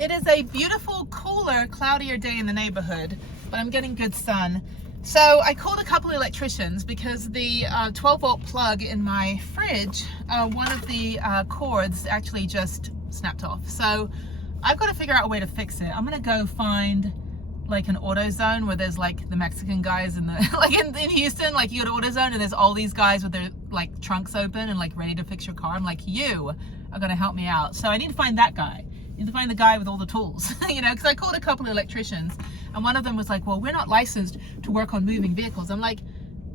It is a beautiful, cooler, cloudier day in the neighborhood, but I'm getting good sun. So I called a couple of electricians because the 12-volt plug in my fridge, one of the cords actually just snapped off. So I've got to figure out a way to fix it. I'm gonna go find like an AutoZone where there's like the Mexican guys in the like in Houston, like you go to AutoZone and there's all these guys with their like trunks open and like ready to fix your car. I'm like, you are gonna help me out. So I need to find that guy. I need to find the guy with all the tools, you know, because I called a couple of electricians and one of them was like, well, we're not licensed to work on moving vehicles. I'm like,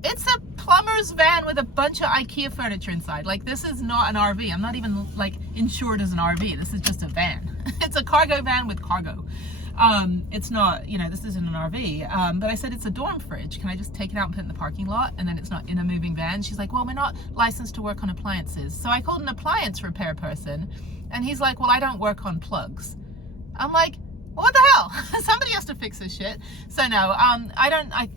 it's a plumber's van with a bunch of IKEA furniture inside. Like, this is not an RV. I'm not even like insured as an RV. This is just a van. It's a cargo van with cargo. It's not, you know, this isn't an RV. But I said, it's a dorm fridge. Can I just take it out and put it in the parking lot? And then it's not in a moving van. She's like, well, we're not licensed to work on appliances. So I called an appliance repair person and he's like, well, I don't work on plugs. I'm like, what the hell? Somebody has to fix this shit. So no,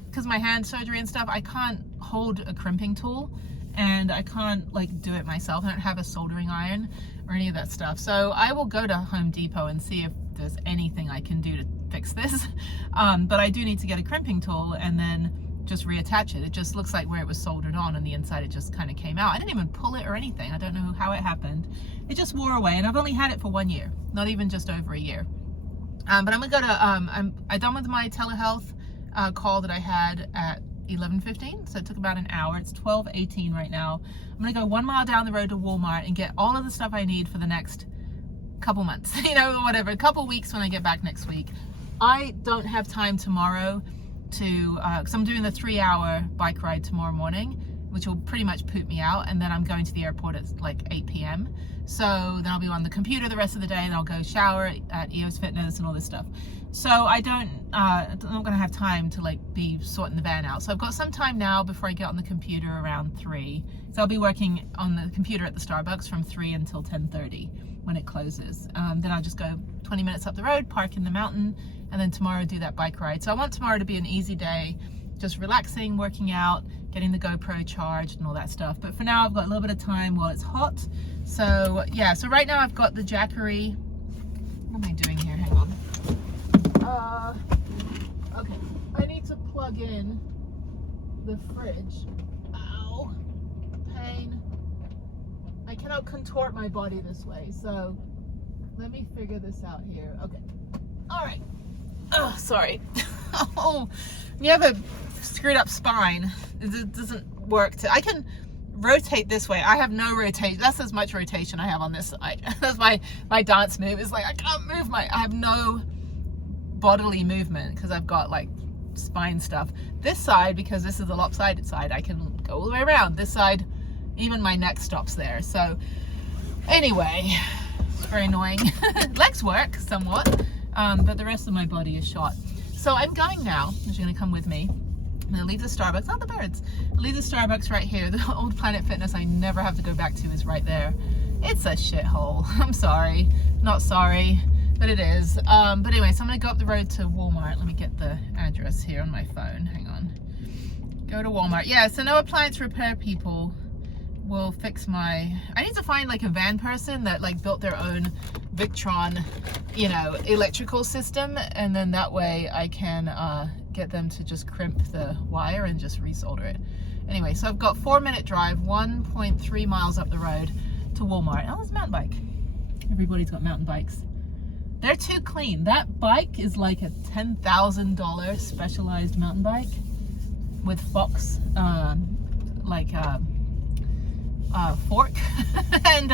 because my hand surgery and stuff, I can't hold a crimping tool and I can't like do it myself. I don't have a soldering iron or any of that stuff. So I will go to Home Depot and see if there's anything I can do to fix this. But I do need to get a crimping tool and then just reattach it. It just looks like where it was soldered on the inside, it just kind of came out. I didn't even pull it or anything. I don't know how it happened. It just wore away and I've only had it for 1 year, not even just over a year. But I'm gonna go to, I'm done with my telehealth call that I had at 11:15, so it took about an hour. It's 12:18 right now. I'm gonna go 1 mile down the road to Walmart and get all of the stuff I need for the next couple months, you know, whatever, a couple weeks when I get back next week. I don't have time tomorrow to, because I'm doing the 3-hour bike ride tomorrow morning, which will pretty much poop me out, and then I'm going to the airport at like 8 p.m. So then I'll be on the computer the rest of the day and I'll go shower at EOS Fitness and all this stuff. So I'm not gonna have time to like be sorting the van out. So I've got some time now before I get on the computer around 3. So I'll be working on the computer at the Starbucks from 3 until 10:30 when it closes. Then I'll just go 20 minutes up the road, park in the mountain, and then tomorrow do that bike ride. So I want tomorrow to be an easy day, just relaxing, working out, getting the GoPro charged and all that stuff. But for now, I've got a little bit of time while it's hot. So yeah, so right now I've got the Jackery. What am I doing here? Hang on. Okay, I need to plug in the fridge. Ow, pain. I cannot contort my body this way, so let me figure this out here. Okay, all right. Oh, sorry. Oh, you have a screwed up spine. It doesn't work. I can rotate this way. I have no rotation. That's as much rotation I have on this side. That's my dance move. It's like I can't move I have no bodily movement because I've got like spine stuff. This side, because this is the lopsided side, I can go all the way around. This side, even my neck stops there. So anyway, it's very annoying. Legs work somewhat, but the rest of my body is shot. So I'm going now. You're gonna come with me. I'm gonna leave the Starbucks, not the birds. I'll leave the Starbucks right here. The old Planet Fitness I never have to go back to is right there. It's a shithole. I'm sorry, not sorry, but it is. But anyway, so I'm gonna go up the road to Walmart. Let me get the address here on my phone. Hang on. Go to Walmart. Yeah, so no appliance repair people will fix my, I need to find like a van person that like built their own Victron, you know, electrical system, and then that way I can get them to just crimp the wire and just resolder it. Anyway, so I've got 4-minute drive, 1.3 miles up the road to Walmart. Oh, there's a mountain bike. Everybody's got mountain bikes. They're too clean. That bike is like a $10,000 specialized mountain bike with Fox fork and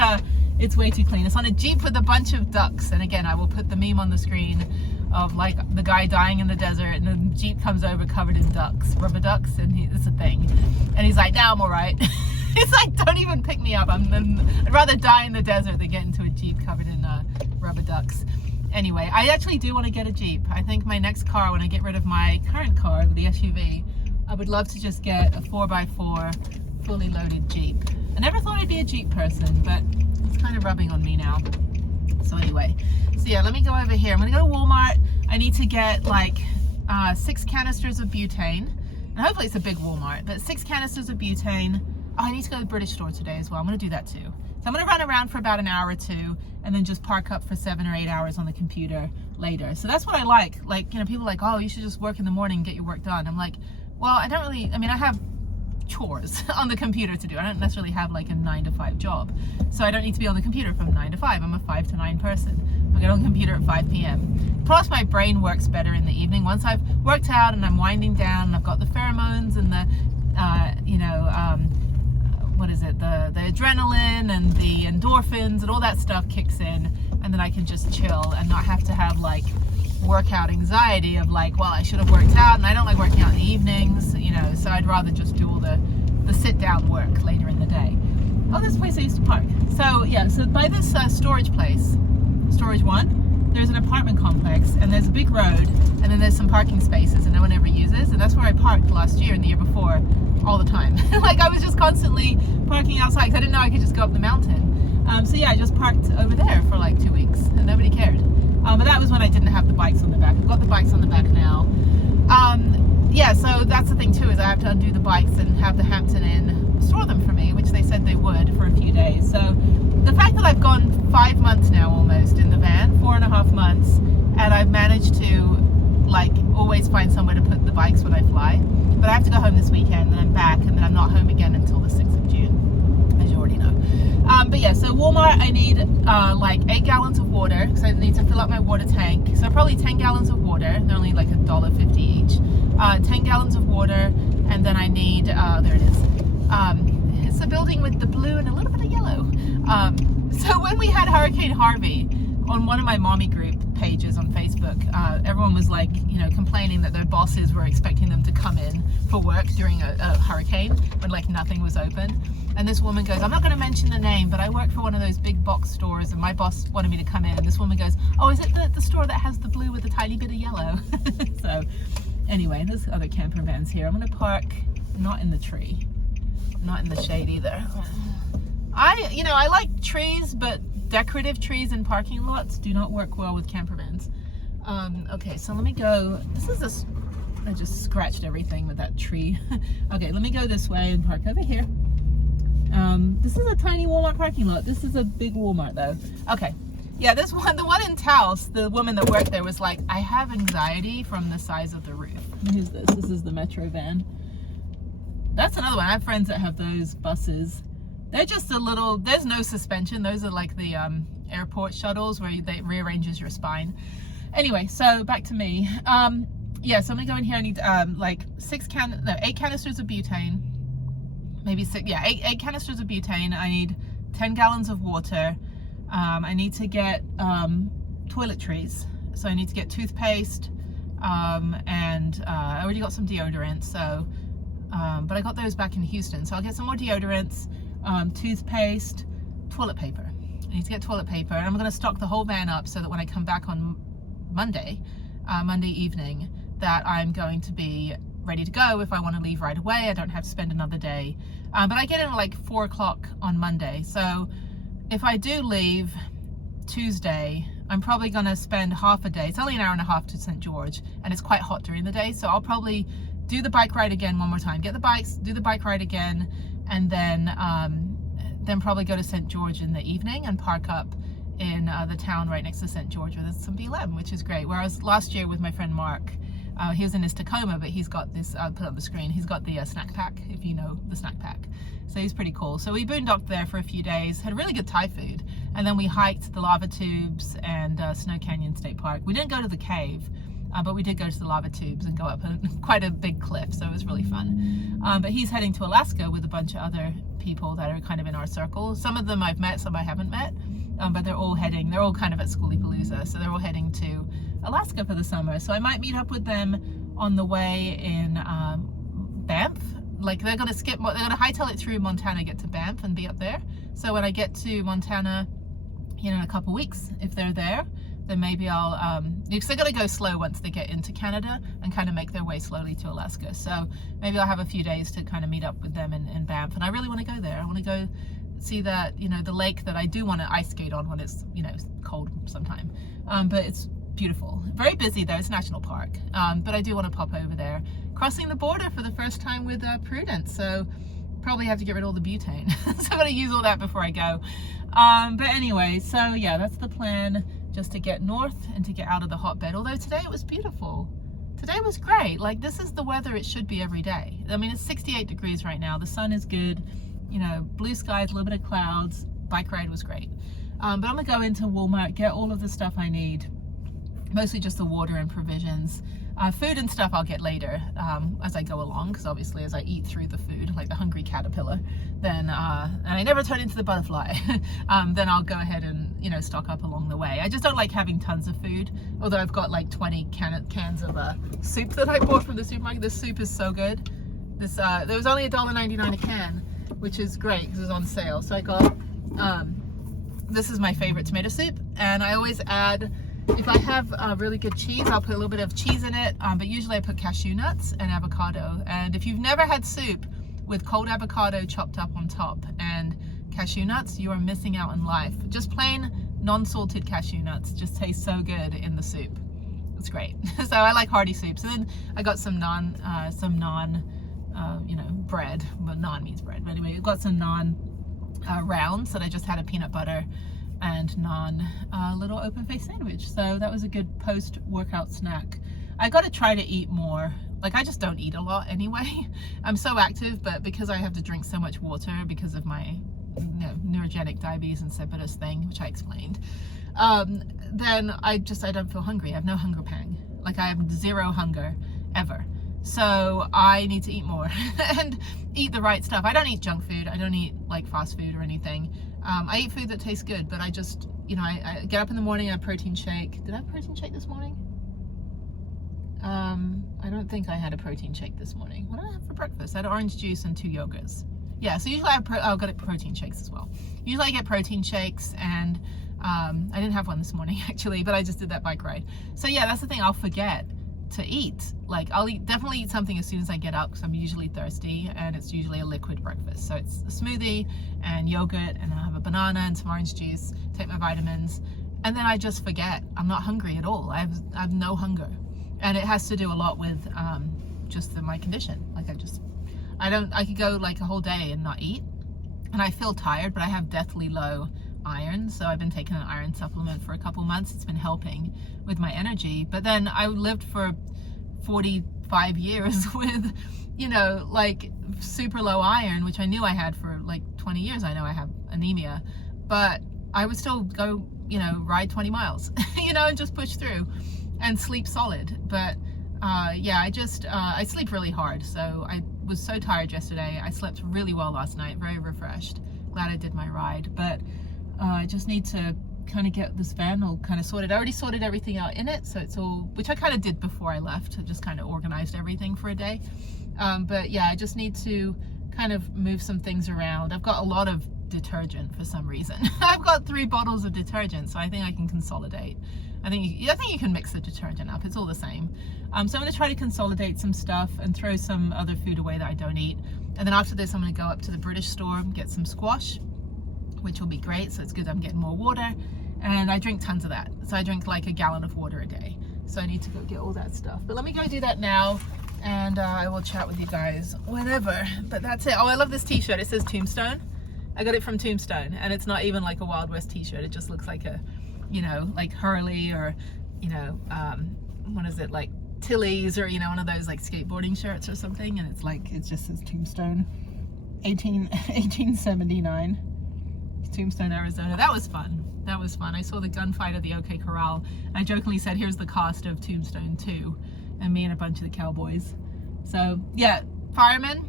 it's way too clean. It's on a Jeep with a bunch of ducks, and again I will put the meme on the screen of like the guy dying in the desert and the Jeep comes over covered in ducks, rubber ducks, and it's a thing, and he's like, now I'm all right. It's like, don't even pick me up. I'd rather die in the desert than get into a Jeep covered in rubber ducks. Anyway, I actually do want to get a Jeep. I think my next car, when I get rid of my current car, the SUV, I would love to just get a 4x4 fully loaded Jeep. I never thought I'd be a Jeep person, but it's kind of rubbing on me now. So anyway, so yeah, let me go over here. I'm gonna go to Walmart. I need to get like 6 canisters of butane, and hopefully it's a big Walmart, but 6 canisters of butane. Oh, I need to go to the British store today as well. I'm gonna do that too. So I'm going to run around for about an hour or two and then just park up for 7 or 8 hours on the computer later. So that's what I like. Like, you know, people are like, oh, you should just work in the morning and get your work done. I'm like, well, I don't really, I mean, I have chores on the computer to do. I don't necessarily have like a 9 to 5 job. So I don't need to be on the computer from 9 to 5. I'm a 5 to 9 person. I get on the computer at 5 p.m. Plus my brain works better in the evening. Once I've worked out and I'm winding down and I've got the pheromones and the, what is it, the adrenaline and the endorphins and all that stuff kicks in, and then I can just chill and not have to have like workout anxiety of like, well, I should have worked out, and I don't like working out in the evenings, you know, so I'd rather just do all the sit down work later in the day. Oh, this place I used to park. So yeah, so by this storage place, Storage One, there's an apartment complex and there's a big road and then there's some parking spaces and no one ever uses, and that's where I parked last year and the year before all the time. Like I was just constantly parking outside because I didn't know I could just go up the mountain. So yeah, I just parked over there for like 2 weeks and nobody cared. But that was when I didn't have the bikes on the back. I've got the bikes on the back now. Yeah, so that's the thing too, is I have to undo the bikes and have the Hampton Inn store them for me, which they said they would for a few days. So the fact that I've gone 5 months now almost in the van, 4.5 months, and I've managed to like always find somewhere to put the bikes when I fly. But I have to go home this weekend and I'm back, and then I'm not home again until the 6th of June, as you already know. But yeah, so Walmart, I need like 8 gallons of water because I need to fill up my water tank. So probably 10 gallons of water. They're only like $1.50 each. 10 gallons of water, and then I need, there it is. It's a building with the blue and a little bit of yellow. So when we had Hurricane Harvey, on one of my mommy group pages on Facebook, everyone was like, you know, complaining that their bosses were expecting them to come in for work during a hurricane when like nothing was open. And this woman goes, I'm not going to mention the name, but I work for one of those big box stores and my boss wanted me to come in. And this woman goes, oh, is it the store that has the blue with a tiny bit of yellow? So anyway, there's other camper vans here. I'm going to park not in the tree, not in the shade either. I like trees, but decorative trees in parking lots do not work well with camper vans. Okay, so let me go. I just scratched everything with that tree. Okay, let me go this way and park over here. This is a tiny Walmart parking lot. This is a big Walmart though. Okay, yeah, the one in Taos, the woman that worked there was like, I have anxiety from the size of the roof. Who's this? This is the Metro van. That's another one. I have friends that have those buses. They're just a little, there's no suspension. Those are like the airport shuttles where they rearranges your spine. Anyway, so back to me. Yeah, so I'm gonna go in here. I need like 8 canisters of butane. Maybe 6, yeah, 8 canisters of butane. I need 10 gallons of water. I need to get toiletries. So I need to get toothpaste, and I already got some deodorant. So, but I got those back in Houston. So I'll get some more deodorants. Toothpaste, toilet paper. I need to get toilet paper, and I'm going to stock the whole van up so that when I come back on Monday evening, that I'm going to be ready to go. If I want to leave right away, I don't have to spend another day. But I get in at like 4 o'clock on Monday. So if I do leave Tuesday, I'm probably going to spend half a day. It's only an hour and a half to St. George, and it's quite hot during the day. So I'll probably do the bike ride again one more time. Get the bikes, do the bike ride again, and then probably go to St. George in the evening and park up in the town right next to St. George where there's some B11, which is great. Whereas last year with my friend Mark, he was in his Tacoma, but he's got this, I'll put it on the screen, he's got the snack pack, if you know the snack pack. So he's pretty cool. So we boondocked there for a few days, had really good Thai food, and then we hiked the lava tubes and Snow Canyon State Park. We didn't go to the cave, but we did go to the lava tubes and go up quite a big cliff, so it was really fun. But he's heading to Alaska with a bunch of other people that are kind of in our circle. Some of them I've met, some I haven't met, but they're all kind of at Schoolypalooza, so they're all heading to Alaska for the summer. So I might meet up with them on the way in Banff. Like they're gonna hightail it through Montana, get to Banff and be up there. So when I get to Montana, in a couple weeks, if they're there, then maybe I'll, because they're going to go slow once they get into Canada and kind of make their way slowly to Alaska. So maybe I'll have a few days to kind of meet up with them in Banff. And I really want to go there. I want to go see that, the lake that I do want to ice skate on when it's, cold sometime. But it's beautiful. Very busy though, it's national park. But I do want to pop over there. Crossing the border for the first time with Prudence. So Probably have to get rid of all the butane. So I'm gonna use all that before I go. But anyway, so yeah, that's the plan, just to get north and to get out of the hotbed. Although today it was beautiful. Today was great. Like, this is the weather it should be every day. I mean, it's 68 degrees right now. The sun is good, you know, blue skies, a little bit of clouds. Bike ride was great. But I'm gonna go into Walmart, get all of the stuff I need, mostly just the water and provisions. Food and stuff I'll get later as I go along, because obviously as I eat through the food, like the hungry caterpillar, then, and I never turn into the butterfly, then I'll go ahead and, you know, stock up along the way. I just don't like having tons of food, although I've got like 20 cans of soup that I bought from the supermarket. This soup is so good. This there was only $1.99 a can, which is great because it was on sale. So I got, this is my favorite tomato soup, and I always add, if I have really good cheese, I'll put a little bit of cheese in it, but usually I put cashew nuts and avocado. And if you've never had soup with cold avocado chopped up on top and cashew nuts, you are missing out on life. Just plain non-salted cashew nuts just taste so good in the soup. It's great. So I like hearty soups. And then I got some naan, you know, bread. Well, naan means bread. But anyway, I got some naan rounds that I just had a peanut butter and naan little open face sandwich. So that was a good post-workout snack. I got to try to eat more. Like, I just don't eat a lot anyway. I'm so active, but because I have to drink so much water because of my, you know, neurogenic diabetes insipidus thing, which I explained, then I don't feel hungry. I have no hunger pang. Like, I have zero hunger ever. So I need to eat more and eat the right stuff. I don't eat junk food. I don't eat like fast food or anything. I eat food that tastes good, but I just, you know, I get up in the morning, I have a protein shake. Did I have a protein shake this morning? I don't think I had a protein shake this morning. What did I have for breakfast? I had orange juice and 2 yogurts. Yeah, so usually I've got protein shakes as well. Usually I get protein shakes, and I didn't have one this morning actually, but I just did that bike ride. So yeah, that's the thing, I'll forget to eat. Like, I'll definitely eat something as soon as I get up, because I'm usually thirsty, and it's usually a liquid breakfast. So it's a smoothie and yogurt, and I have a banana and some orange juice, take my vitamins, and then I just forget. I'm not hungry at all. I have no hunger, and it has to do a lot with just my condition. Like, I could go like a whole day and not eat, and I feel tired, but I have deathly low iron, so I've been taking an iron supplement for a couple months. It's been helping with my energy. But then I lived for 45 years with, you know, like super low iron, which I knew I had for like 20 years. I know I have anemia, but I would still go, you know, ride 20 miles, you know, and just push through and sleep solid. But yeah, I sleep really hard. So I was so tired yesterday. I slept really well last night, very refreshed. Glad I did my ride. But I just need to kind of get this van all kind of sorted. I already sorted everything out in it, so it's all, which I kind of did before I left. I just kind of organized everything for a day. But yeah, I just need to kind of move some things around. I've got a lot of detergent for some reason. I've got 3 bottles of detergent, so I think I can consolidate. I think you can mix the detergent up. It's all the same. So I'm going to try to consolidate some stuff and throw some other food away that I don't eat. And then after this, I'm going to go up to the British store and get some squash, which will be great. So it's good I'm getting more water, and I drink tons of that. So I drink like a gallon of water a day. So I need to go get all that stuff. But let me go do that now, and I will chat with you guys whenever. But that's it. Oh, I love this t-shirt. It says Tombstone. I got it from Tombstone, and it's not even like a Wild West t-shirt. It just looks like a, you know, like Hurley, or, you know, what is it, like Tilly's, or, you know, one of those like skateboarding shirts or something. And it's like, it just says Tombstone 1879. Tombstone, Arizona. That was fun. That was fun. I saw the gunfight at the OK Corral. I jokingly said, here's the cost of Tombstone 2, and me and a bunch of the cowboys. So yeah, firemen,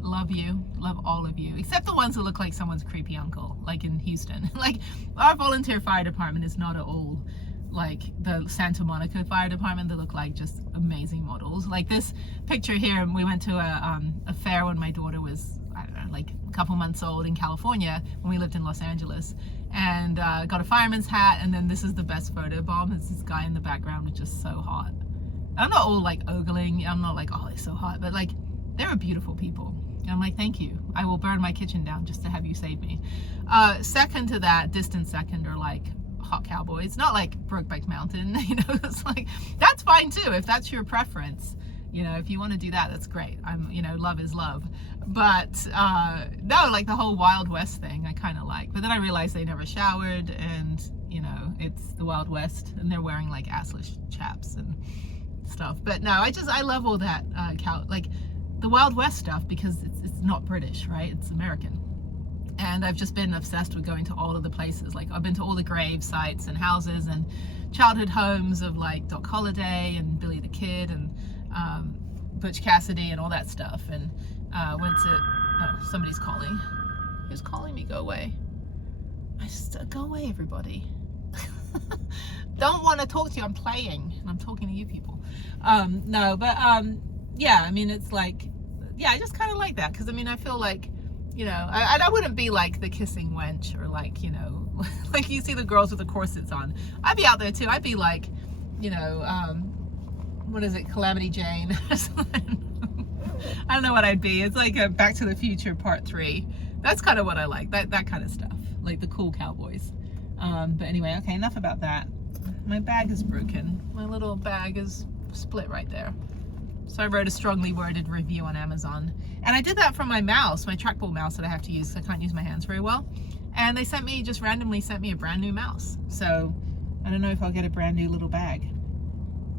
love you. Love all of you, except the ones that look like someone's creepy uncle, like in Houston. Like, our volunteer fire department is not at all like the Santa Monica Fire Department. They look like just amazing models. Like this picture here, we went to a fair when my daughter was, I don't know, like a couple months old in California, when we lived in Los Angeles, and got a fireman's hat. And then this is the best photo bomb. It's this guy in the background, which is so hot. I'm not all like ogling. I'm not like, oh, they're so hot, but like, they were beautiful people. And I'm like, thank you. I will burn my kitchen down just to have you save me. Second to that, distant second, are like hot cowboys. Not like Brokeback Mountain, you know, it's like, that's fine too, if that's your preference. You know, if you want to do that, that's great. You know, love is love. But no, like the whole Wild West thing, I kind of like. But then I realized they never showered, and you know, it's the Wild West, and they're wearing like assless chaps and stuff. But no, I love all that like the Wild West stuff, because it's not British, right? It's American. And I've just been obsessed with going to all of the places. Like I've been to all the grave sites and houses and childhood homes of like Doc Holliday and Billy the Kid and Butch Cassidy and all that stuff. And went to, oh, somebody's calling. Who's calling me? Go away. Go away, everybody. Don't want to talk to you. I'm playing and I'm talking to you people. No, but yeah, I mean, it's like, yeah, I just kind of like that, because I mean, I feel like, you know, I wouldn't be like the kissing wench, or like, you know, like you see the girls with the corsets on. I'd be out there too. I'd be like, you know, what is it, Calamity Jane or something. I don't know what I'd be. It's like a Back to the Future Part 3. That's kind of what I like, that kind of stuff, like the cool cowboys. But anyway, okay, enough about that. My bag is broken. My little bag is split right there. So I wrote a strongly worded review on Amazon. And I did that from my mouse, my trackball mouse that I have to use, so I can't use my hands very well. And they just randomly sent me a brand new mouse. So I don't know if I'll get a brand new little bag.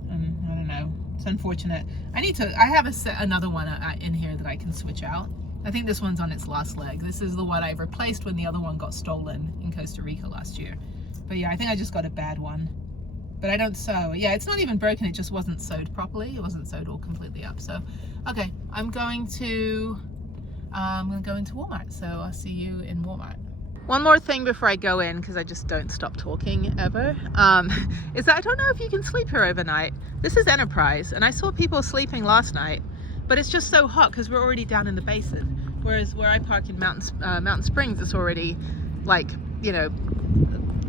I don't know. It's unfortunate. I have another one in here that I can switch out. I think this one's on its last leg. This is the one I replaced when the other one got stolen in Costa Rica last year. But yeah, I think I just got a bad one. But I don't sew. Yeah, it's not even broken, it just wasn't sewed properly. It wasn't sewed all completely up. So, okay, I'm going to go into Walmart. So I'll see you in Walmart. One more thing before I go in, because I just don't stop talking ever, is that I don't know if you can sleep here overnight. This is Enterprise, and I saw people sleeping last night, but it's just so hot because we're already down in the basin. Whereas where I park in Mountain Springs, it's already like, you know,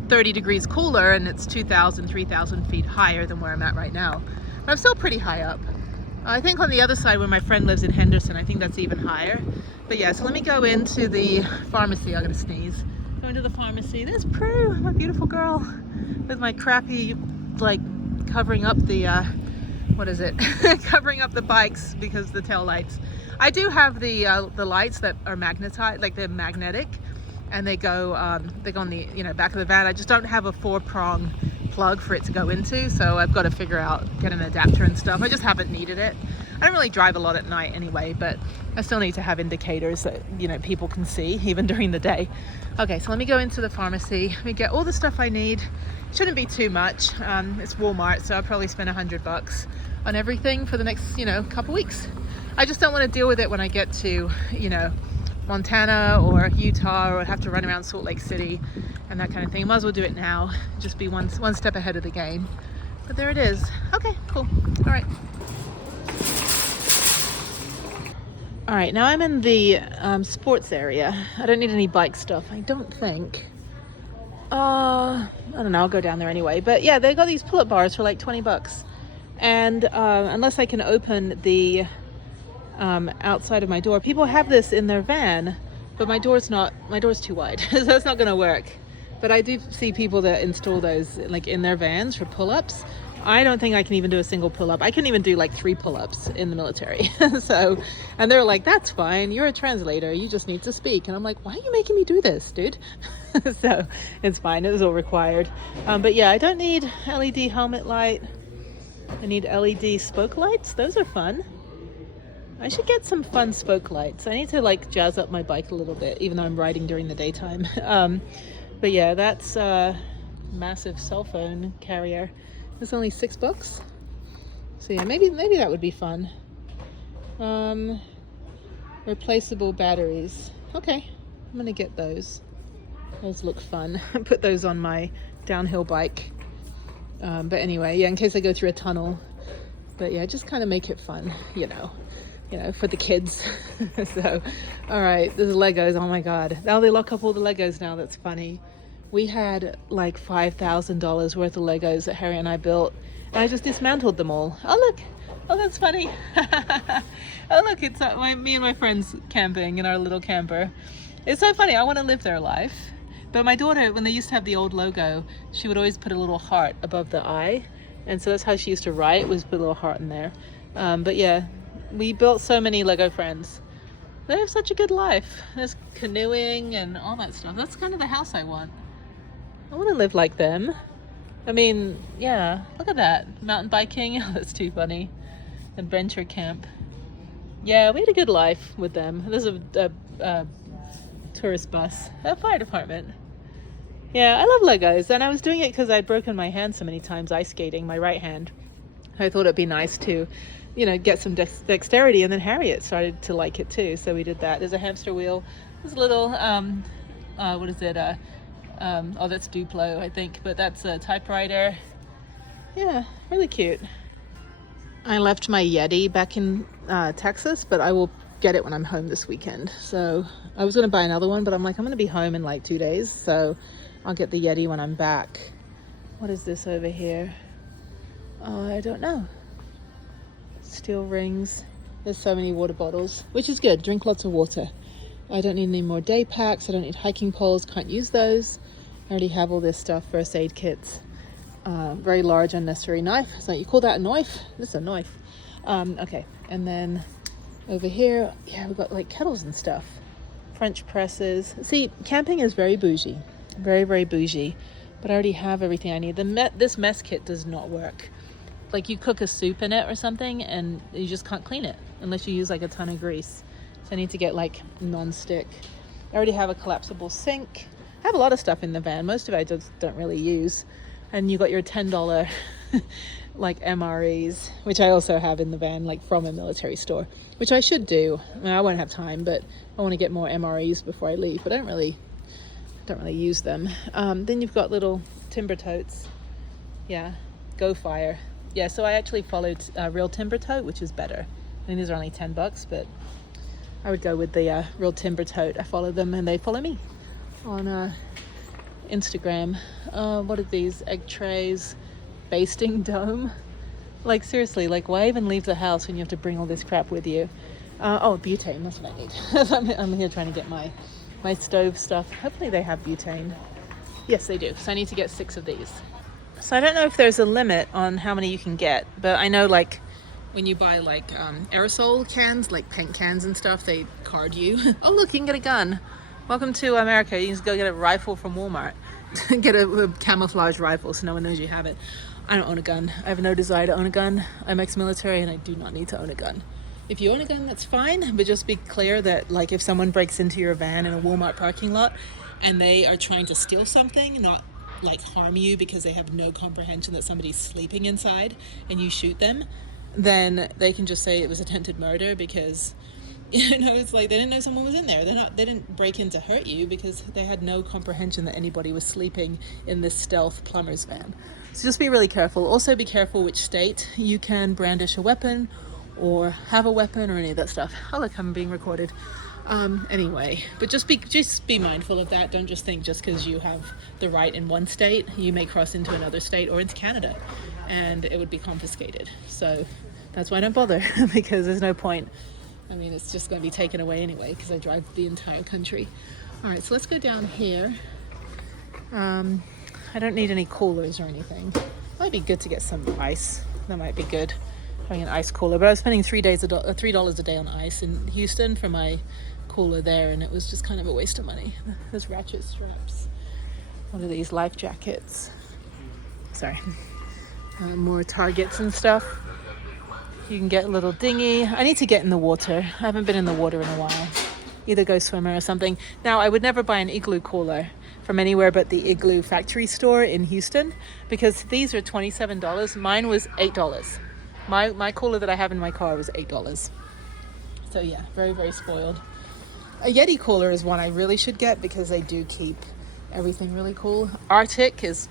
30 degrees cooler, and it's 2,000, 3,000 feet higher than where I'm at right now. But I'm still pretty high up. I think on the other side where my friend lives in Henderson, I think that's even higher. But yeah, so let me go into the pharmacy. I'm gonna sneeze. Go into the pharmacy. There's Prue, my beautiful girl, with my crappy, like, covering up the, what is it? Covering up the bikes because of the tail lights. I do have the lights that are magnetized, like they're magnetic, and they go on the, you know, back of the van. I just don't have a 4-prong plug for it to go into, so I've got to figure out, get an adapter and stuff. I just haven't needed it. I don't really drive a lot at night anyway, but I still need to have indicators that, you know, people can see even during the day. Okay, so let me go into the pharmacy. Let me get all the stuff I need. Shouldn't be too much. It's Walmart, so I'll probably spend $100 on everything for the next, you know, couple weeks. I just don't want to deal with it when I get to, you know, Montana or Utah, or have to run around Salt Lake City and that kind of thing. Might as well do it now, just be one step ahead of the game. But there it is. Okay, cool. All right. All right, now I'm in the sports area. I don't need any bike stuff, I don't think. I don't know, I'll go down there anyway. But yeah, they got these pull-up bars for like $20. And unless I can open the outside of my door, people have this in their van, but my door's too wide, so it's not gonna work. But I do see people that install those like in their vans for pull-ups. I don't think I can even do a single pull-up. I couldn't even do like 3 pull-ups in the military. So, and they're like, that's fine, you're a translator, you just need to speak. And I'm like, why are you making me do this, dude? So it's fine, it was all required. But yeah, I don't need LED helmet light. I need LED spoke lights. Those are fun. I should get some fun spoke lights. I need to like jazz up my bike a little bit, even though I'm riding during the daytime. But yeah, that's a massive cell phone carrier. It's only $6. So yeah, maybe that would be fun. Replaceable batteries. Okay, I'm gonna get those. Those look fun. Put those on my downhill bike. But anyway, yeah, in case I go through a tunnel. But yeah, just kind of make it fun, you know, for the kids. So, all right, there's Legos. Oh my God. Now they lock up all the Legos now. That's funny. We had like $5,000 worth of Legos that Harry and I built, and I just dismantled them all. Oh, look. Oh, that's funny. Oh, look, it's me and my friends camping in our little camper. It's so funny. I want to live their life. But my daughter, when they used to have the old logo, she would always put a little heart above the I. And so that's how she used to write, was put a little heart in there. But yeah, we built so many Lego friends. They have such a good life. There's canoeing and all that stuff. That's kind of the house I want. I want to live like them. I mean, yeah, look at that. Mountain biking. Oh, that's too funny. Adventure camp. Yeah, we had a good life with them. There's a tourist bus. A fire department. Yeah, I love Legos. And I was doing it because I'd broken my hand so many times ice skating, my right hand. I thought it'd be nice to, you know, get some dexterity, and then Harriet started to like it too, so we did that. There's a hamster wheel. There's a little, what is it? Oh, that's Duplo, I think, but that's a typewriter. Yeah, really cute. I left my Yeti back in Texas, but I will get it when I'm home this weekend. So I was going to buy another one, but I'm like, I'm going to be home in like 2 days, so I'll get the Yeti when I'm back. What is this over here? Oh, I don't know. Steel rings. There's so many water bottles, which is good. Drink lots of water. I don't need any more day packs. I don't need hiking poles. Can't use those. I already have all this stuff. First aid kits. Very large unnecessary knife. So you call that a knife? This is a knife. Okay. And then over here, yeah, we've got like kettles and stuff. French presses. See, camping is very bougie. Very, very bougie. But I already have everything I need. This mess kit does not work. Like you cook a soup in it or something and you just can't clean it unless you use like a ton of grease. So I need to get like non-stick. I already have a collapsible sink. I have a lot of stuff in the van. Most of it I just don't really use. And you got your $10 like MREs, which I also have in the van, like from a military store, which I should do. I mean, I won't have time, but I want to get more MREs before I leave, but I don't really use them. Then you've got little timber totes. Yeah, Go Fire. Yeah, so I actually followed Real Timber Tote, which is better. I think these are only $10, but I would go with the Real Timber Tote. I follow them and they follow me on Instagram. What are these? Egg trays, basting dome. Like seriously, like why even leave the house when you have to bring all this crap with you? Oh, butane, that's what I need. I'm here trying to get my stove stuff. Hopefully they have butane. Yes, they do. So I need to get 6 of these. So I don't know if there's a limit on how many you can get, but I know like when you buy like aerosol cans, like paint cans and stuff, they card you. Oh look, you can get a gun. Welcome to America. You can just go get a rifle from Walmart. Get a camouflage rifle so no one knows you have it. I don't own a gun. I have no desire to own a gun. I'm ex-military and I do not need to own a gun. If you own a gun, that's fine, but just be clear that like if someone breaks into your van in a Walmart parking lot and they are trying to steal something, not like harm you because they have no comprehension that somebody's sleeping inside and you shoot them, then they can just say it was attempted murder because, you know, it's like they didn't know someone was in there. They didn't break in to hurt you because they had no comprehension that anybody was sleeping in this stealth plumber's van. So just be really careful. Also be careful which state you can brandish a weapon or have a weapon or any of that stuff. Oh look, I'm being recorded. Anyway, but just be mindful of that. Don't just think just because you have the right in one state, you may cross into another state or into Canada and it would be confiscated. So that's why I don't bother because there's no point. I mean, it's just going to be taken away anyway because I drive the entire country. All right, so let's go down here. I don't need any coolers or anything. Might be good to get some ice. That might be good, having an ice cooler. But I was spending $3 a day on ice in Houston for my cooler there, and it was just kind of a waste of money. Those ratchet straps. What are these? Life jackets. Sorry. More Targets and stuff. You can get a little dinghy. I need to get in the water. I haven't been in the water in a while. Either go swimmer or something. Now, I would never buy an Igloo cooler from anywhere but the Igloo factory store in Houston because these are $27. Mine was $8. My cooler that I have in my car was $8. So yeah, very, very spoiled. A Yeti cooler is one I really should get because they do keep everything really cool. Arctic is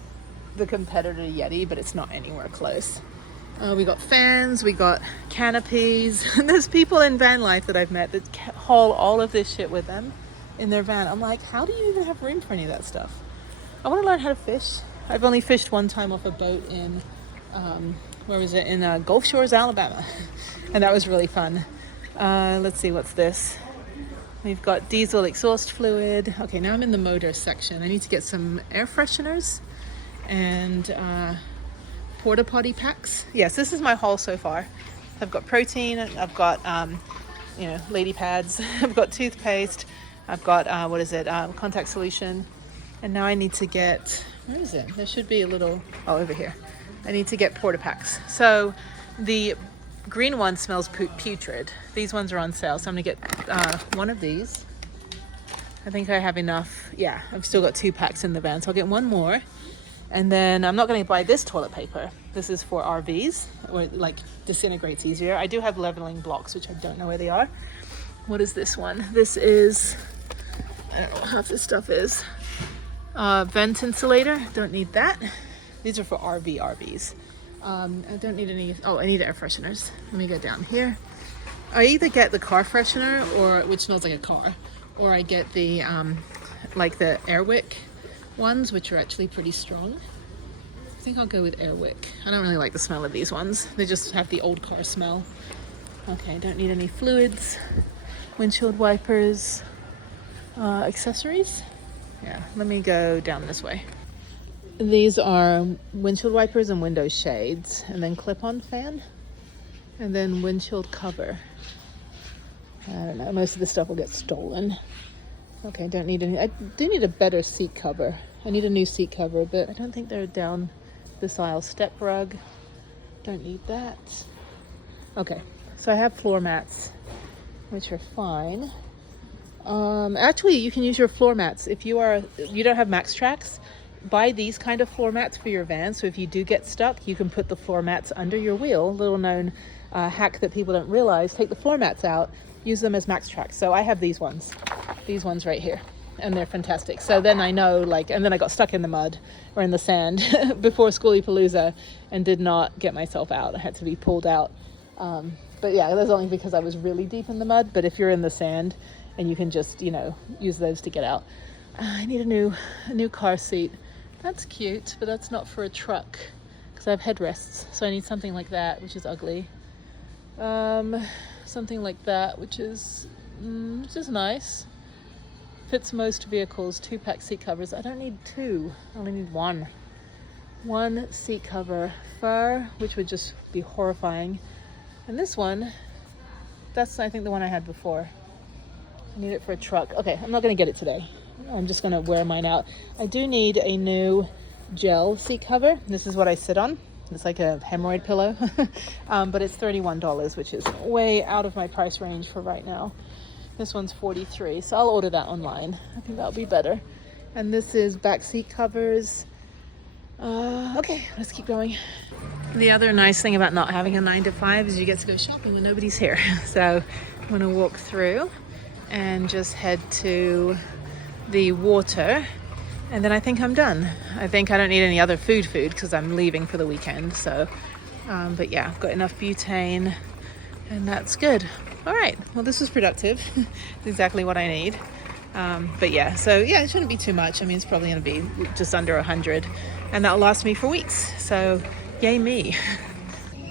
the competitor to Yeti, but it's not anywhere close. We got fans, we got canopies, and there's people in Vanlife that I've met that haul all of this shit with them in their van. I'm like, how do you even have room for any of that stuff? I want to learn how to fish. I've only fished one time off a boat in, where was it? In Gulf Shores, Alabama. And that was really fun. Let's see, what's this? We've got diesel exhaust fluid. Okay, now I'm in the motor section. I need to get some air fresheners and porta potty packs. Yes, this is my haul so far. I've got protein, I've got, you know, lady pads, I've got toothpaste, I've got, contact solution. And now I need to get, where is it? There should be a little, oh, over here. I need to get porta packs. So the green one smells putrid. These ones are on sale, so I'm gonna get one of these. I think I have enough. Yeah, I've still got 2 packs in the van, so I'll get one more. And then I'm not gonna buy this toilet paper. This is for RVs, where it like disintegrates easier. I do have leveling blocks, which I don't know where they are. What is this one? This is, I don't know what half this stuff is. Vent insulator, don't need that. These are for RVs. I don't need any, oh, I need air fresheners. Let me go down here. I either get the car freshener, or which smells like a car, or I get the like the Airwick ones, which are actually pretty strong. I think I'll go with Airwick. I don't really like the smell of these ones. They just have the old car smell. Okay, don't need any fluids, windshield wipers, accessories. Yeah, let me go down this way. These are windshield wipers and window shades, and then clip-on fan, and then windshield cover. I don't know, most of the stuff will get stolen. Okay, don't need any. I do need a better seat cover. I need a new seat cover, but I don't think they're down this aisle. Step rug, don't need that. Okay, so I have floor mats, which are fine. Actually, you can use your floor mats if you don't have Max Tracks. Buy these kind of floor mats for your van, so if you do get stuck, you can put the floor mats under your wheel. Little known hack that people don't realize. Take the floor mats out, use them as Max Tracks. So I have these ones right here, and they're fantastic. So then I know, like, and then I got stuck in the mud or in the sand before Schoolie-Palooza and did not get myself out. I had to be pulled out. But yeah, that's only because I was really deep in the mud. But if you're in the sand, and you can just, you know, use those to get out. I need a new car seat. That's cute, but that's not for a truck because I have headrests. So I need something like that, which is ugly. Something like that, which is nice. Fits most vehicles. 2-pack seat covers. I don't need 2. I only need 1. 1 seat cover. Fur, which would just be horrifying. And this one, that's I think the one I had before. I need it for a truck. Okay, I'm not going to get it today. I'm just going to wear mine out. I do need a new gel seat cover. This is what I sit on. It's like a hemorrhoid pillow. But it's $31, which is way out of my price range for right now. This one's $43, so I'll order that online. I think that'll be better. And this is back seat covers. Okay, let's keep going. The other nice thing about not having a 9-to-5 is you get to go shopping when nobody's here. So I'm going to walk through and just head to the water, and then I think I'm done. I think I don't need any other food because I'm leaving for the weekend. So but yeah, I've got enough butane and that's good. All right, well, this was productive. It's exactly what I need. But yeah, so yeah, it shouldn't be too much. I mean, it's probably going to be just under 100, and that'll last me for weeks. So yay me.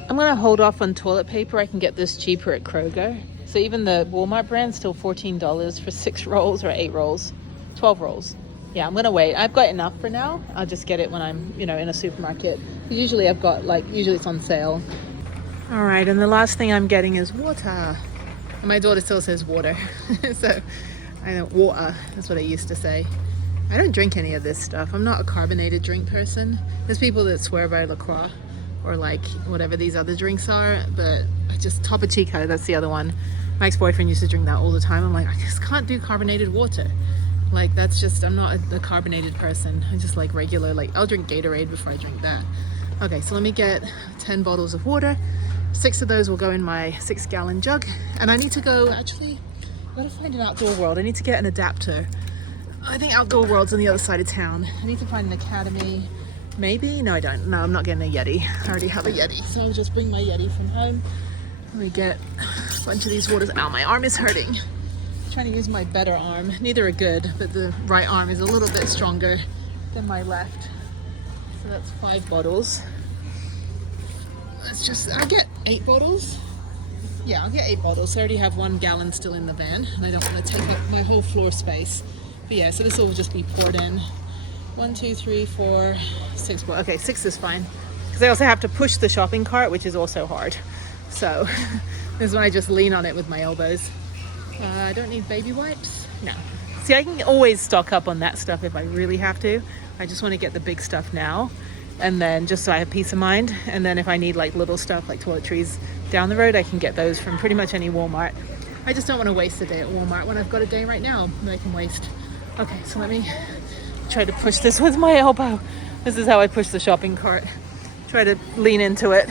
I'm going to hold off on toilet paper. I can get this cheaper at Kroger. So even the Walmart brand's still $14 for 6 rolls or 8 rolls, 12 rolls. Yeah, I'm gonna wait. I've got enough for now. I'll just get it when I'm, you know, in a supermarket. Usually I've got usually it's on sale. All right, and the last thing I'm getting is water. And my daughter still says water. So I know water, that's what I used to say. I don't drink any of this stuff. I'm not a carbonated drink person. There's people that swear by LaCroix or like whatever these other drinks are, but I just, Topo Chico, that's the other one. My ex-boyfriend used to drink that all the time. I'm like, I just can't do carbonated water. Like, that's just, I'm not a carbonated person. I just like regular, like I'll drink Gatorade before I drink that. Okay, so let me get 10 bottles of water. 6 of those will go in my 6-gallon jug. And I need to go, actually, I gotta find an Outdoor World. I need to get an adapter. I think Outdoor World's on the other side of town. I need to find an Academy. Maybe? No, I don't. No, I'm not getting a Yeti. I already have a Yeti. So I'll just bring my Yeti from home. Let me get a bunch of these waters. Ow, my arm is hurting. I'm trying to use my better arm. Neither are good, but the right arm is a little bit stronger than my left. So that's 5 bottles. Let's just, I get 8 bottles. Yeah, I'll get 8 bottles. So I already have 1 gallon still in the van, and I don't want to take up my whole floor space. But yeah, so this will just be poured in. 1, 2, 3, 4, 6. Okay, 6 is fine. Because I also have to push the shopping cart, which is also hard. So this is when I just lean on it with my elbows. I don't need baby wipes. No. See, I can always stock up on that stuff if I really have to. I just want to get the big stuff now, and then just so I have peace of mind. And then if I need like little stuff like toiletries down the road, I can get those from pretty much any Walmart. I just don't want to waste a day at Walmart when I've got a day right now that I can waste. Okay, so let me try to push this with my elbow. This is how I push the shopping cart. Try to lean into it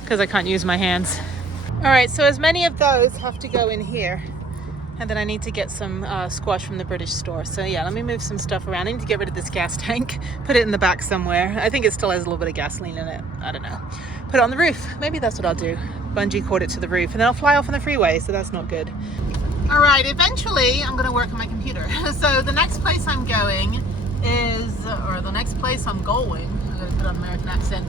because I can't use my hands. All right, so as many of those have to go in here. And then I need to get some squash from the British store. So yeah, let me move some stuff around. I need to get rid of this gas tank, put it in the back somewhere. I think it still has a little bit of gasoline in it. I don't know. Put it on the roof. Maybe that's what I'll do. Bungee cord it to the roof and then I'll fly off on the freeway. So that's not good. All right, eventually I'm gonna work on my computer. So the next place I'm going is, or the next place I'm going, I'm gonna put on an American accent.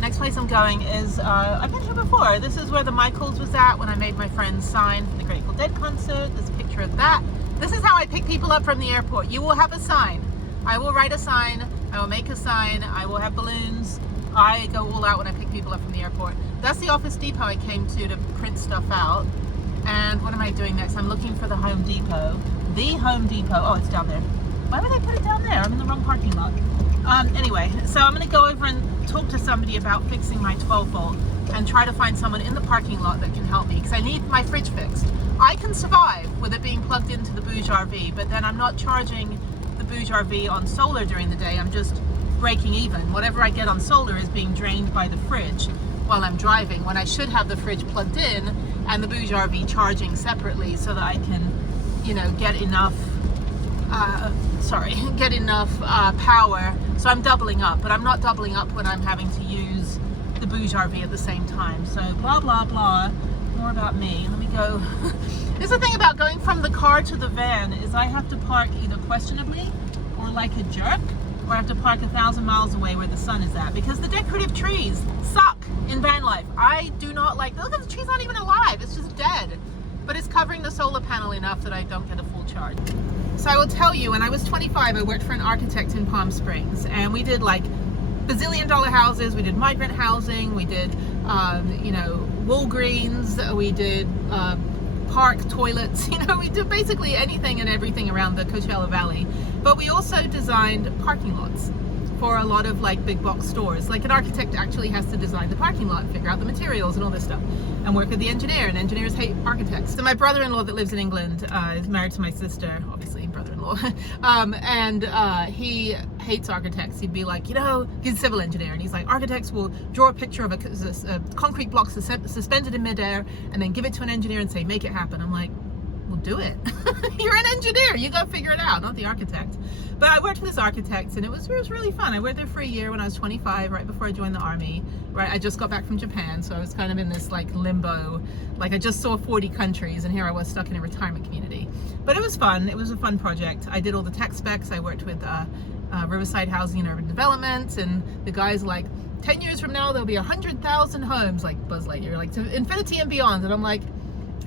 Next place I'm going is, I've been here before. This is where the Michaels was at when I made my friend's sign for the Grateful Dead concert. There's a picture of that. This is how I pick people up from the airport. You will have a sign. I will write a sign. I will make a sign. I will have balloons. I go all out when I pick people up from the airport. That's the Office Depot I came to print stuff out. And what am I doing next? I'm looking for the Home Depot. The Home Depot. Oh, it's down there. Why would they put it down there? I'm in the wrong parking lot. Anyway, so I'm going to go over and talk to somebody about fixing my 12 volt and try to find someone in the parking lot that can help me because I need my fridge fixed. I can survive with it being plugged into the Bouge RV, but then I'm not charging the Bouge RV on solar during the day. I'm just breaking even. Whatever I get on solar is being drained by the fridge while I'm driving, when I should have the fridge plugged in and the Bouge RV charging separately so that I can, you know, get enough power. So I'm doubling up, but I'm not doubling up when I'm having to use the Bouge RV at the same time. So blah, blah, blah. More about me. Let me go. This is the thing about going from the car to the van is I have to park either questionably or like a jerk, or I have to park 1,000 miles away where the sun is at because the decorative trees suck in van life. I do not like, look, the tree's not even alive. It's just dead. But it's covering the solar panel enough that I don't get a full charge. So I will tell you, when I was 25, I worked for an architect in Palm Springs, and we did like bazillion-dollar houses. We did migrant housing. We did, you know, Walgreens. We did park toilets. You know, we did basically anything and everything around the Coachella Valley. But we also designed parking lots for a lot of like big box stores. Like an architect actually has to design the parking lot, figure out the materials and all this stuff, and work with the engineer, and engineers hate architects. So my brother-in-law that lives in England is married to my sister, obviously brother-in-law, and he hates architects. He'd be like, you know, he's a civil engineer, and he's like, architects will draw a picture of a concrete block suspended in midair and then give it to an engineer and say, make it happen. I'm like, well, do it. You're an engineer, you go figure it out, not the architect. But I worked with this architect, and it was really fun. I worked there for a year when I was 25, right before I joined the army. Right, I just got back from Japan, so I was kind of in this like limbo. Like I just saw 40 countries, and here I was stuck in a retirement community. But it was fun. It was a fun project. I did all the tech specs. I worked with Riverside Housing and Urban Development, and the guys like, 10 years from now there'll be 100,000 homes, like Buzz Lightyear, like to infinity and beyond. And I'm like,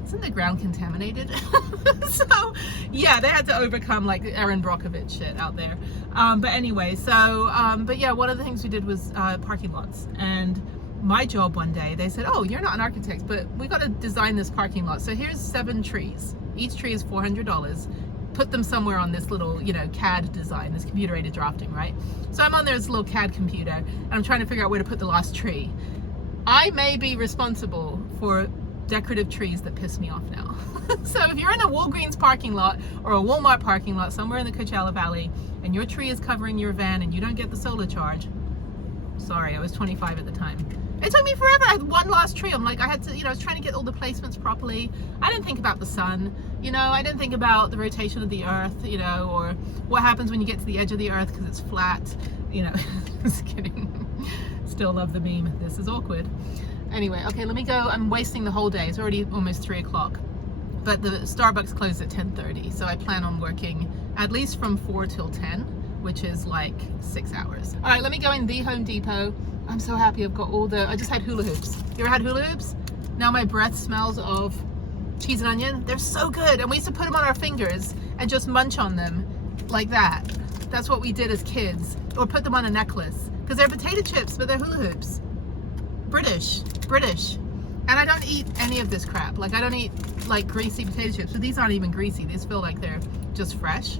isn't the ground contaminated? So yeah, they had to overcome like Erin Brockovich shit out there. But anyway, so but yeah, one of the things we did was parking lots. And my job one day, they said, oh, you're not an architect, but we got to design this parking lot. So here's 7 trees. Each tree is $400. Put them somewhere on this little, you know, CAD design, this computer aided drafting, right? So I'm on this little CAD computer, and I'm trying to figure out where to put the last tree. I may be responsible for decorative trees that piss me off now. So if you're in a Walgreens parking lot or a Walmart parking lot somewhere in the Coachella Valley, and your tree is covering your van and you don't get the solar charge, sorry, I was 25 at the time. It took me forever. I had one last tree. I'm like, I had to, you know, I was trying to get all the placements properly. I didn't think about the sun, you know, I didn't think about the rotation of the earth, you know, or what happens when you get to the edge of the earth because it's flat, you know. Just kidding. Still love the meme. This is awkward. Anyway, okay, let me go. I'm wasting the whole day. It's already almost 3 o'clock. But the Starbucks closed at 10:30, so I plan on working at least from 4 till 10, which is like 6 hours. All right, let me go in the Home Depot. I'm so happy I've got all the, I just had hula hoops. You ever had hula hoops? Now my breath smells of cheese and onion. They're so good. And we used to put them on our fingers and just munch on them like that. That's what we did as kids. Or put them on a necklace. Because they're potato chips, but they're hula hoops. British. And I don't eat any of this crap. Like, I don't eat like greasy potato chips, but these aren't even greasy. These feel like they're just fresh.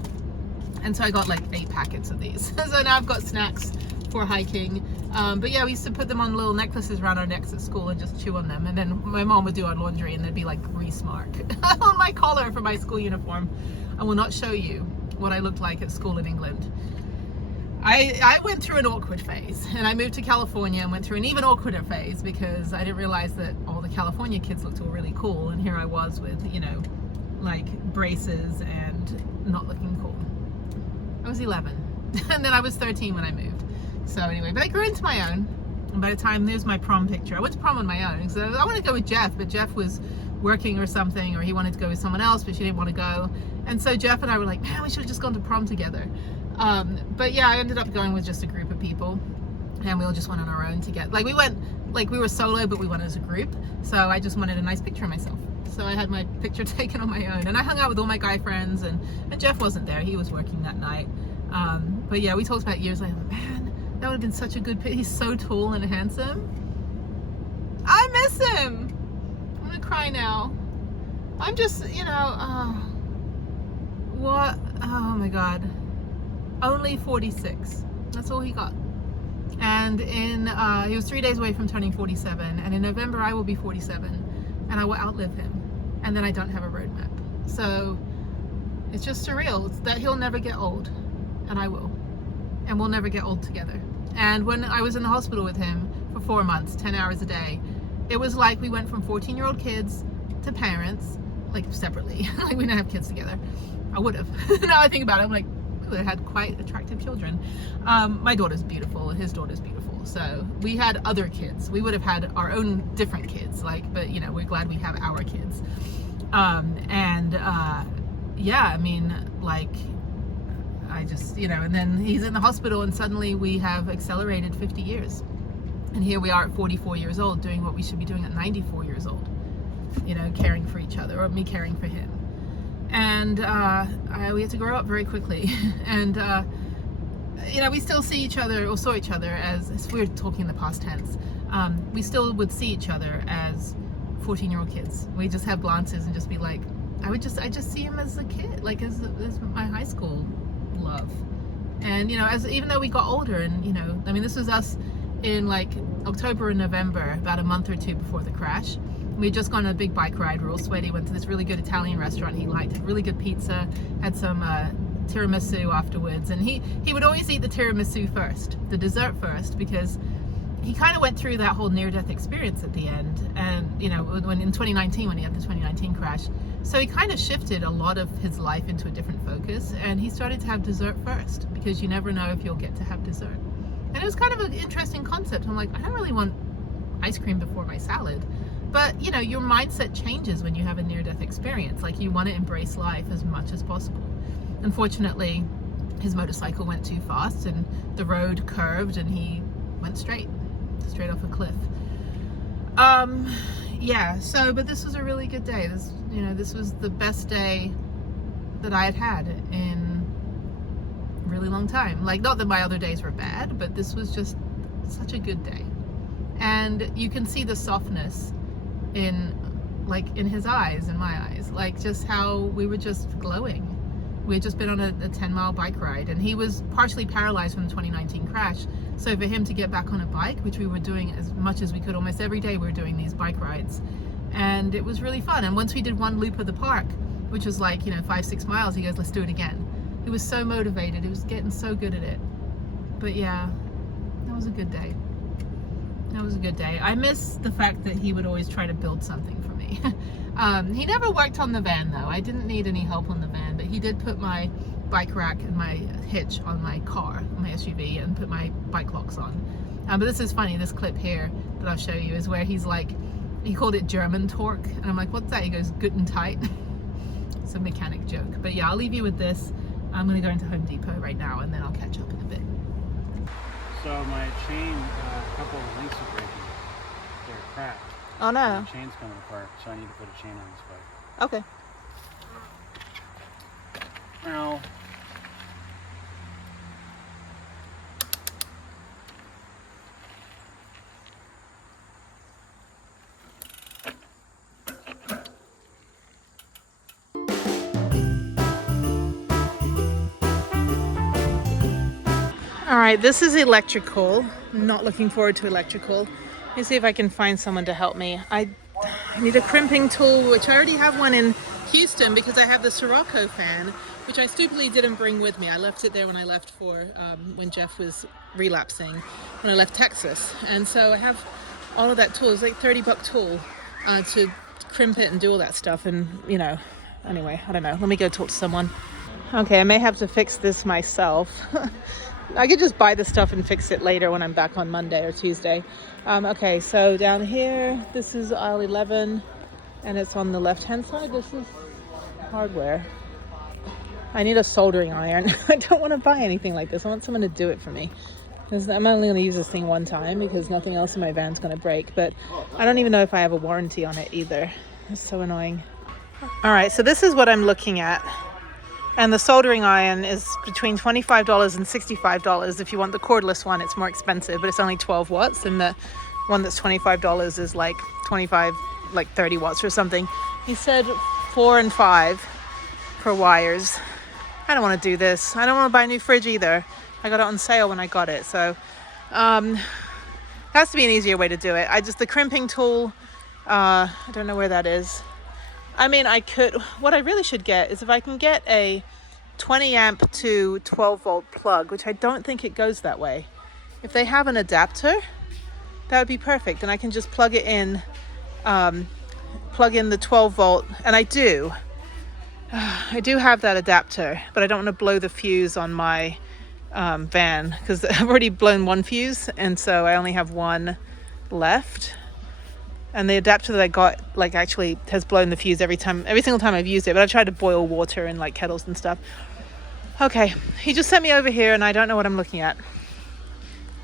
And so I got like 8 packets of these. So now I've got snacks for hiking. But yeah, we used to put them on little necklaces around our necks at school and just chew on them. And then my mom would do our laundry and there'd be like grease mark on my collar for my school uniform. I will not show you what I looked like at school in England. I went through an awkward phase, and I moved to California and went through an even awkwarder phase because I didn't realize that all the California kids looked all really cool, and here I was with, you know, like braces and not looking cool. I was 11 and then I was 13 when I moved. So anyway, but I grew into my own, and by the time, there's my prom picture. I went to prom on my own, so I wanted to go with Jeff, but Jeff was working or something, or he wanted to go with someone else, but she didn't want to go. And so Jeff and I were like, man, we should have just gone to prom together. But yeah, I ended up going with just a group of people, and we all just went on our own to get, like, we went, like, we were solo, but we went as a group. So I just wanted a nice picture of myself. So I had my picture taken on my own, and I hung out with all my guy friends, and Jeff wasn't there. He was working that night. But yeah, we talked about years like, man, that would have been such a good picture. He's so tall and handsome. I miss him. I'm gonna cry now. I'm just, you know, what? Oh my God. Only 46. That's all he got. And he was 3 days away from turning 47. And in November, I will be 47. And I will outlive him. And then I don't have a roadmap. So it's just surreal. It's that he'll never get old. And I will. And we'll never get old together. And when I was in the hospital with him for 4 months, 10 hours a day, it was like we went from 14-year-old kids to parents, like separately. Like we didn't have kids together. I would have. Now I think about it, I'm like, we had quite attractive children. My daughter's beautiful, his daughter's beautiful. So we had other kids. We would have had our own different kids, like, but you know, we're glad we have our kids. Yeah, I mean, like, I just, you know, and then he's in the hospital and suddenly we have accelerated 50 years. And here we are at 44 years old doing what we should be doing at 94 years old, you know, caring for each other, or me caring for him. And we had to grow up very quickly. And, you know, we still see each other, or saw each other as, it's weird talking in the past tense, we still would see each other as 14-year-old kids. We just have glances and just be like, I just see him as a kid, like as my high school love. And, you know, even though we got older, and, you know, I mean, this was us in like October and November, about a month or two before the crash. We had just gone on a big bike ride. We were all sweaty. Went to this really good Italian restaurant he liked. Had really good pizza. Had some tiramisu afterwards. And he would always eat the tiramisu first, the dessert first, because he kind of went through that whole near-death experience at the end. And, you know, when in 2019, when he had the 2019 crash. So he kind of shifted a lot of his life into a different focus. And he started to have dessert first, because you never know if you'll get to have dessert. And it was kind of an interesting concept. I'm like, I don't really want ice cream before my salad. But, you know, your mindset changes when you have a near-death experience. Like, you want to embrace life as much as possible. Unfortunately, his motorcycle went too fast and the road curved and he went straight off a cliff. Yeah, so, but this was a really good day. This was the best day that I had in a really long time. Like, not that my other days were bad, but this was just such a good day. And you can see the softness in his eyes, in my eyes, like just how we were just glowing. We had just been on a 10-mile bike ride, and he was partially paralyzed from the 2019 crash. So for him to get back on a bike, which we were doing as much as we could, almost every day we were doing these bike rides, and it was really fun. And once we did one loop of the park, which was like, you know, 5-6 miles, he goes, let's do it again. He was so motivated. He was getting so good at it. But yeah, that was a good day. That was a good day. I miss the fact that he would always try to build something for me. He never worked on the van though. I didn't need any help on the van, but he did put my bike rack and my hitch on my car, my SUV, and put my bike locks on. But this is funny, this clip here that I'll show you is where he's like, he called it German torque. And I'm like, what's that? He goes, good and tight. It's a mechanic joke. But yeah, I'll leave you with this. I'm gonna go into Home Depot right now and then I'll catch up in a bit. So my chain, a couple of links are breaking. They're cracked. Oh no. My chain's coming apart, so I need to put a chain on this bike. Okay. Now, All right, this is electrical. I'm not looking forward to electrical. Let me see if I can find someone to help me. I need a crimping tool, which I already have one in Houston because I have the Sirocco fan, which I stupidly didn't bring with me. I left it there when I left for when Jeff was relapsing, when I left Texas. And so I have all of that tool. It's like $30 tool to crimp it and do all that stuff. And, you know, anyway, I don't know. Let me go talk to someone. Okay, I may have to fix this myself. I could just buy the stuff and fix it later when I'm back on Monday or Tuesday. Okay, so down here, this is aisle 11, and it's on the left-hand side. This is hardware. I need a soldering iron. I don't want to buy anything like this. I want someone to do it for me. I'm only going to use this thing one time because nothing else in my van's going to break, but I don't even know if I have a warranty on it either. It's so annoying. All right, so this is what I'm looking at. And the soldering iron is between $25 and $65. If you want the cordless one, it's more expensive, but it's only 12 watts. And the one that's $25 is like 30 watts or something. He said 4 and 5 for wires. I don't want to do this. I don't want to buy a new fridge either. I got it on sale when I got it. So has to be an easier way to do it. The crimping tool, I don't know where that is. I mean, what I really should get is if I can get a 20 amp to 12 volt plug, which I don't think it goes that way. If they have an adapter, that would be perfect. And I can just plug it in, plug in the 12 volt. And I do have that adapter, but I don't want to blow the fuse on my van because I've already blown one fuse. And so I only have one left. And the adapter that I got actually has blown the fuse every single time I've used it, but I've tried to boil water in like kettles and stuff. Okay, he just sent me over here and I don't know what I'm looking at.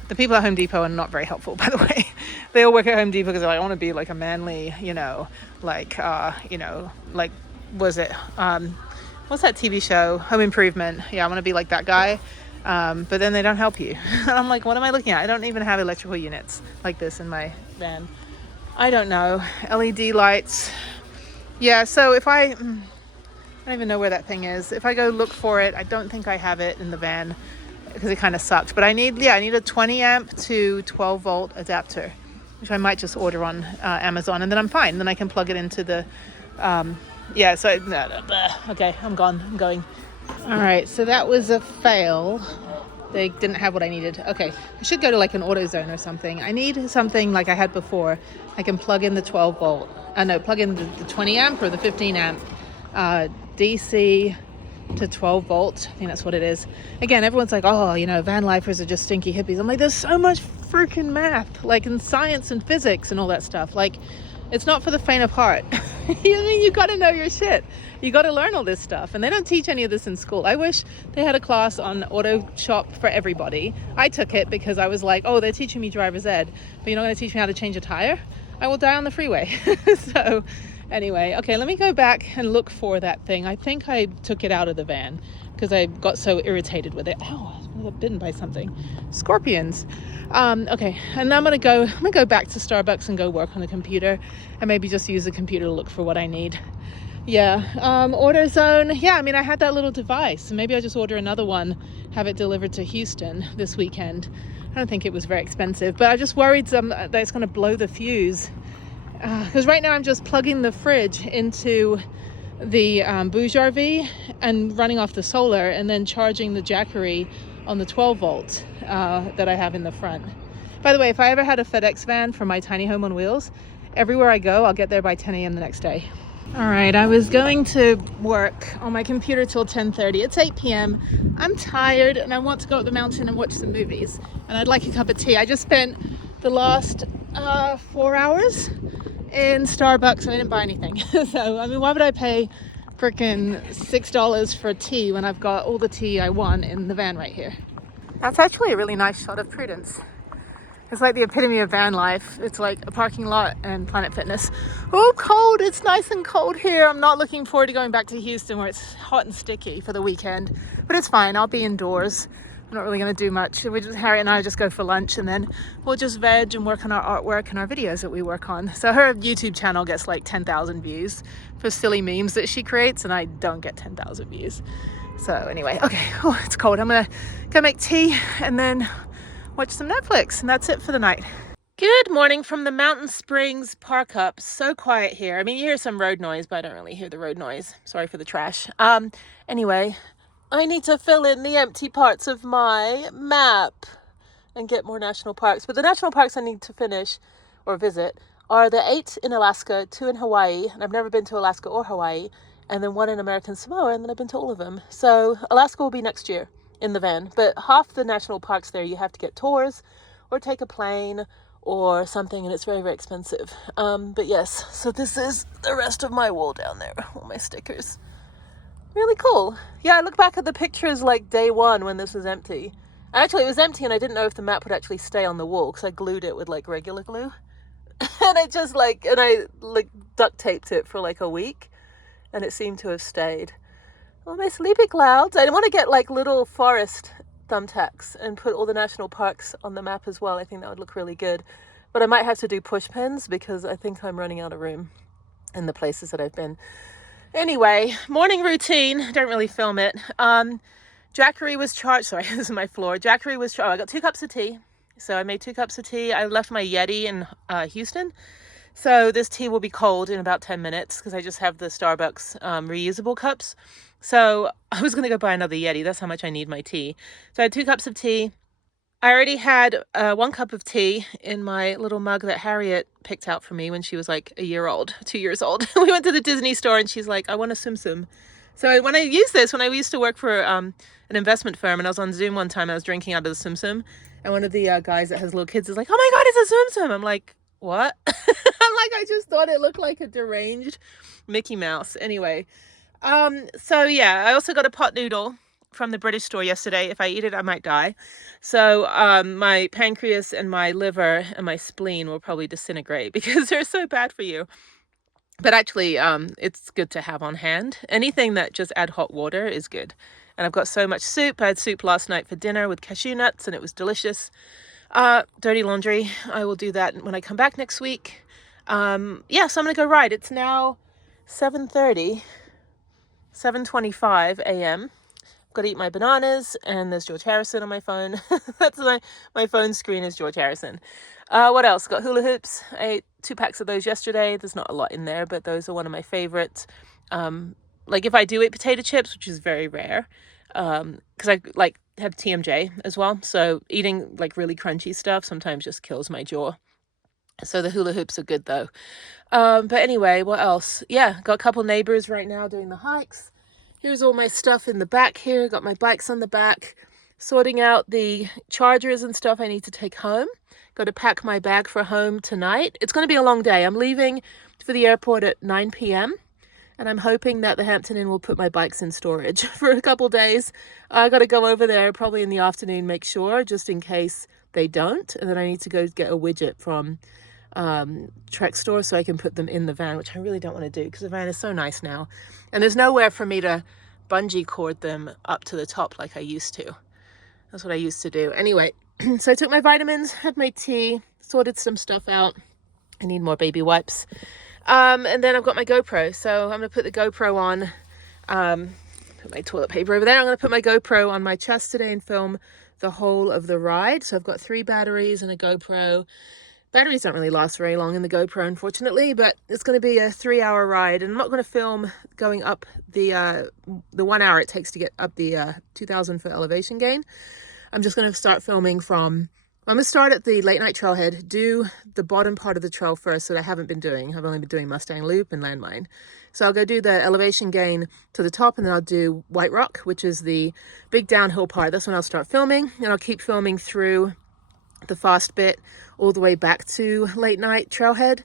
The people at Home Depot are not very helpful, by the way. They all work at Home Depot because they're like, I want to be like a manly, what's it? What's that TV show? Home Improvement. Yeah, I want to be like that guy. But then they don't help you. And I'm like, what am I looking at? I don't even have electrical units like this in my van. I don't know. LED lights. Yeah, so if I don't even know where that thing is. If I go look for it, I don't think I have it in the van because it kind of sucked. But I need a 20 amp to 12 volt adapter, which I might just order on Amazon, and then I'm fine. Then I can plug it into the, okay, I'm gone. I'm going. All right, so that was a fail. They didn't have what I needed. Okay, I should go to like an AutoZone or something. I need something like I had before. I can plug in the 12 volt. Plug in the 20 amp or the 15 amp DC to 12 volt. I think that's what it is. Again, everyone's like, oh, Vanlifers are just stinky hippies. I'm like, there's so much freaking math, like in science and physics and all that stuff. Like, it's not for the faint of heart. You got to know your shit. You got to learn all this stuff. And they don't teach any of this in school. I wish they had a class on auto shop for everybody. I took it because I was like, oh, they're teaching me driver's ed, but you're not going to teach me how to change a tire? I will die on the freeway. So anyway, okay, let me go back and look for that thing. I think I took it out of the van because I got so irritated with it. Ow, I got bitten by something. Scorpions. Okay, and I'm gonna go back to Starbucks and go work on the computer and maybe just use the computer to look for what I need. Yeah, AutoZone. Yeah, I mean, I had that little device, so maybe I'll just order another one, have it delivered to Houston this weekend. I don't think it was very expensive, but I just worried that it's gonna blow the fuse. Because right now I'm just plugging the fridge into the Bouge RV and running off the solar and then charging the Jackery on the 12 volt that I have in the front. By the way, if I ever had a FedEx van for my tiny home on wheels, everywhere I go, I'll get there by 10 a.m. the next day. All right, I was going to work on my computer till 10:30. It's 8 p.m. I'm tired and I want to go up the mountain and watch some movies. And I'd like a cup of tea. I just spent the last 4 hours in Starbucks and I didn't buy anything. So, I mean, why would I pay freaking $6 for tea when I've got all the tea I want in the van right here? That's actually a really nice shot of Prudence. It's like the epitome of van life. It's like a parking lot and Planet Fitness. Oh, cold. It's nice and cold here. I'm not looking forward to going back to Houston where it's hot and sticky for the weekend. But it's fine. I'll be indoors. I'm not really going to do much. Harriet and I just go for lunch and then we'll just veg and work on our artwork and our videos that we work on. So her YouTube channel gets like 10,000 views for silly memes that she creates and I don't get 10,000 views. So anyway, okay, oh, it's cold. I'm gonna go make tea and then watch some Netflix, and that's it for the night. Good morning from the Mountain Springs Park Up. So quiet here. I mean, you hear some road noise, but I don't really hear the road noise. Sorry for the trash. Anyway, I need to fill in the empty parts of my map and get more national parks. But the national parks I need to finish or visit are the 8 in Alaska, 2 in Hawaii, and I've never been to Alaska or Hawaii, and then 1 in American Samoa, and then I've been to all of them. So Alaska will be next year in the van, but half the national parks there you have to get tours or take a plane or something, and it's very, very expensive. But yes, so this is the rest of my wall down there, all my stickers. Really cool. Yeah, I look back at the pictures like day one when this was empty. Actually, it was empty and I didn't know if the map would actually stay on the wall because I glued it with like regular glue. And I duct taped it for like a week and it seemed to have stayed. Oh, my sleepy clouds. I want to get like little forest thumbtacks and put all the national parks on the map as well. I think that would look really good. But I might have to do push pins because I think I'm running out of room in the places that I've been. Anyway, morning routine. Don't really film it. Jackery was charged. Sorry, this is my floor. Jackery was charged. I got 2 cups of tea. So I made 2 cups of tea. I left my Yeti in Houston. So this tea will be cold in about 10 minutes because I just have the Starbucks reusable cups. So I was going to go buy another Yeti. That's how much I need my tea. So I had 2 cups of tea. I already had 1 cup of tea in my little mug that Harriet picked out for me when she was like 2 years old. We went to the Disney store and she's like, I want a Tsum Tsum. So when I used this, when I used to work for an investment firm and I was on Zoom one time, I was drinking out of the Tsum Tsum. And one of the guys that has little kids is like, oh my God, it's a Tsum Tsum. I'm like, what? I'm like, I just thought it looked like a deranged Mickey Mouse. Anyway. So yeah, I also got a pot noodle from the British store yesterday. If I eat it, I might die. So my pancreas and my liver and my spleen will probably disintegrate because they're so bad for you. But actually, it's good to have on hand. Anything that just add hot water is good. And I've got so much soup. I had soup last night for dinner with cashew nuts and it was delicious. Dirty laundry. I will do that when I come back next week. Yeah, so I'm going to go ride. It's now 7:25 a.m. I've got to eat my bananas, and there's George Harrison on my phone. That's my phone screen is George Harrison. What else? Got hula hoops. I ate 2 packs of those yesterday. There's not a lot in there, but those are one of my favorites. Like if I do eat potato chips, which is very rare, because I like have TMJ as well. So eating like really crunchy stuff sometimes just kills my jaw. So the hula hoops are good though. But anyway, what else? Yeah, got a couple neighbors right now doing the hikes. Here's all my stuff in the back here. Got my bikes on the back. Sorting out the chargers and stuff I need to take home. Got to pack my bag for home tonight. It's going to be a long day. I'm leaving for the airport at 9 p.m. And I'm hoping that the Hampton Inn will put my bikes in storage for a couple days. I got to go over there probably in the afternoon, make sure, just in case they don't. And then I need to go get a widget from Trek store so I can put them in the van, which I really don't want to do because the van is so nice now. And there's nowhere for me to bungee cord them up to the top like I used to. That's what I used to do. Anyway, so I took my vitamins, had my tea, sorted some stuff out. I need more baby wipes. And then I've got my GoPro. So I'm going to put the GoPro on, put my toilet paper over there. I'm going to put my GoPro on my chest today and film the whole of the ride. So I've got 3 batteries and a GoPro. Batteries don't really last very long in the GoPro, unfortunately, but it's going to be a 3-hour ride. And I'm not going to film going up the 1 hour it takes to get up the 2,000 foot elevation gain. I'm just going to start filming from, I'm going to start at the late night trailhead, do the bottom part of the trail first that I haven't been doing. I've only been doing Mustang Loop and Landmine. So I'll go do the elevation gain to the top, and then I'll do White Rock, which is the big downhill part. That's when I'll start filming, and I'll keep filming through the fast bit all the way back to late night trailhead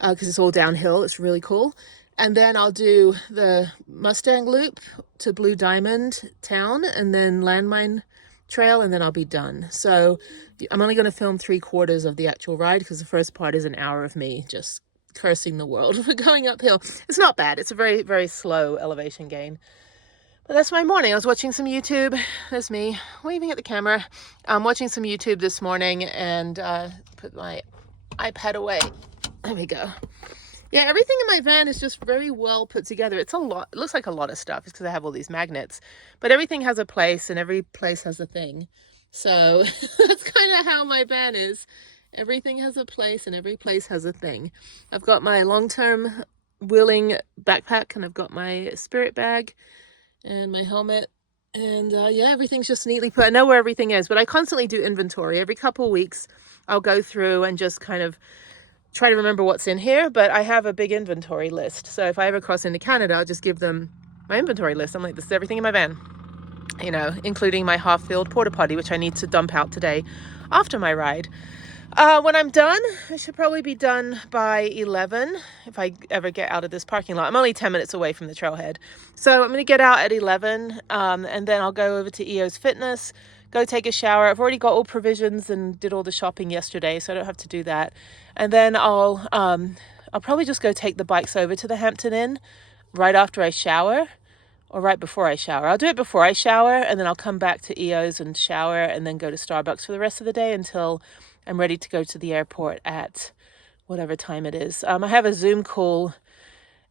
because it's all downhill. It's really cool. And then I'll do the Mustang Loop to Blue Diamond Town and then Landmine Trail, and then I'll be done. So I'm only going to film 3/4 of the actual ride because the first part is an hour of me just cursing the world for going uphill. It's not bad. It's a very, very slow elevation gain. But that's my morning. I was watching some YouTube. There's me waving at the camera. I'm watching some YouTube this morning and put my iPad away. There we go. Yeah, everything in my van is just very well put together. It's a lot. It looks like a lot of stuff. It's because I have all these magnets. But everything has a place and every place has a thing. So that's kind of how my van is. Everything has a place and every place has a thing. I've got my long-term wheeling backpack and I've got my spirit bag and my helmet. And yeah, everything's just neatly put. I know where everything is, but I constantly do inventory. Every couple of weeks, I'll go through and just kind of try to remember what's in here, but I have a big inventory list. So if I ever cross into Canada, I'll just give them my inventory list. I'm like, this is everything in my van, you know, including my half-filled porta potty, which I need to dump out today after my ride. When I'm done, I should probably be done by 11 if I ever get out of this parking lot. I'm only 10 minutes away from the trailhead. So I'm going to get out at 11 and then I'll go over to EO's Fitness, go take a shower. I've already got all provisions and did all the shopping yesterday, so I don't have to do that. And then I'll probably just go take the bikes over to the Hampton Inn right after I shower. Or right before I shower. I'll do it before I shower and then I'll come back to EO's and shower and then go to Starbucks for the rest of the day until I'm ready to go to the airport at whatever time it is. I have a Zoom call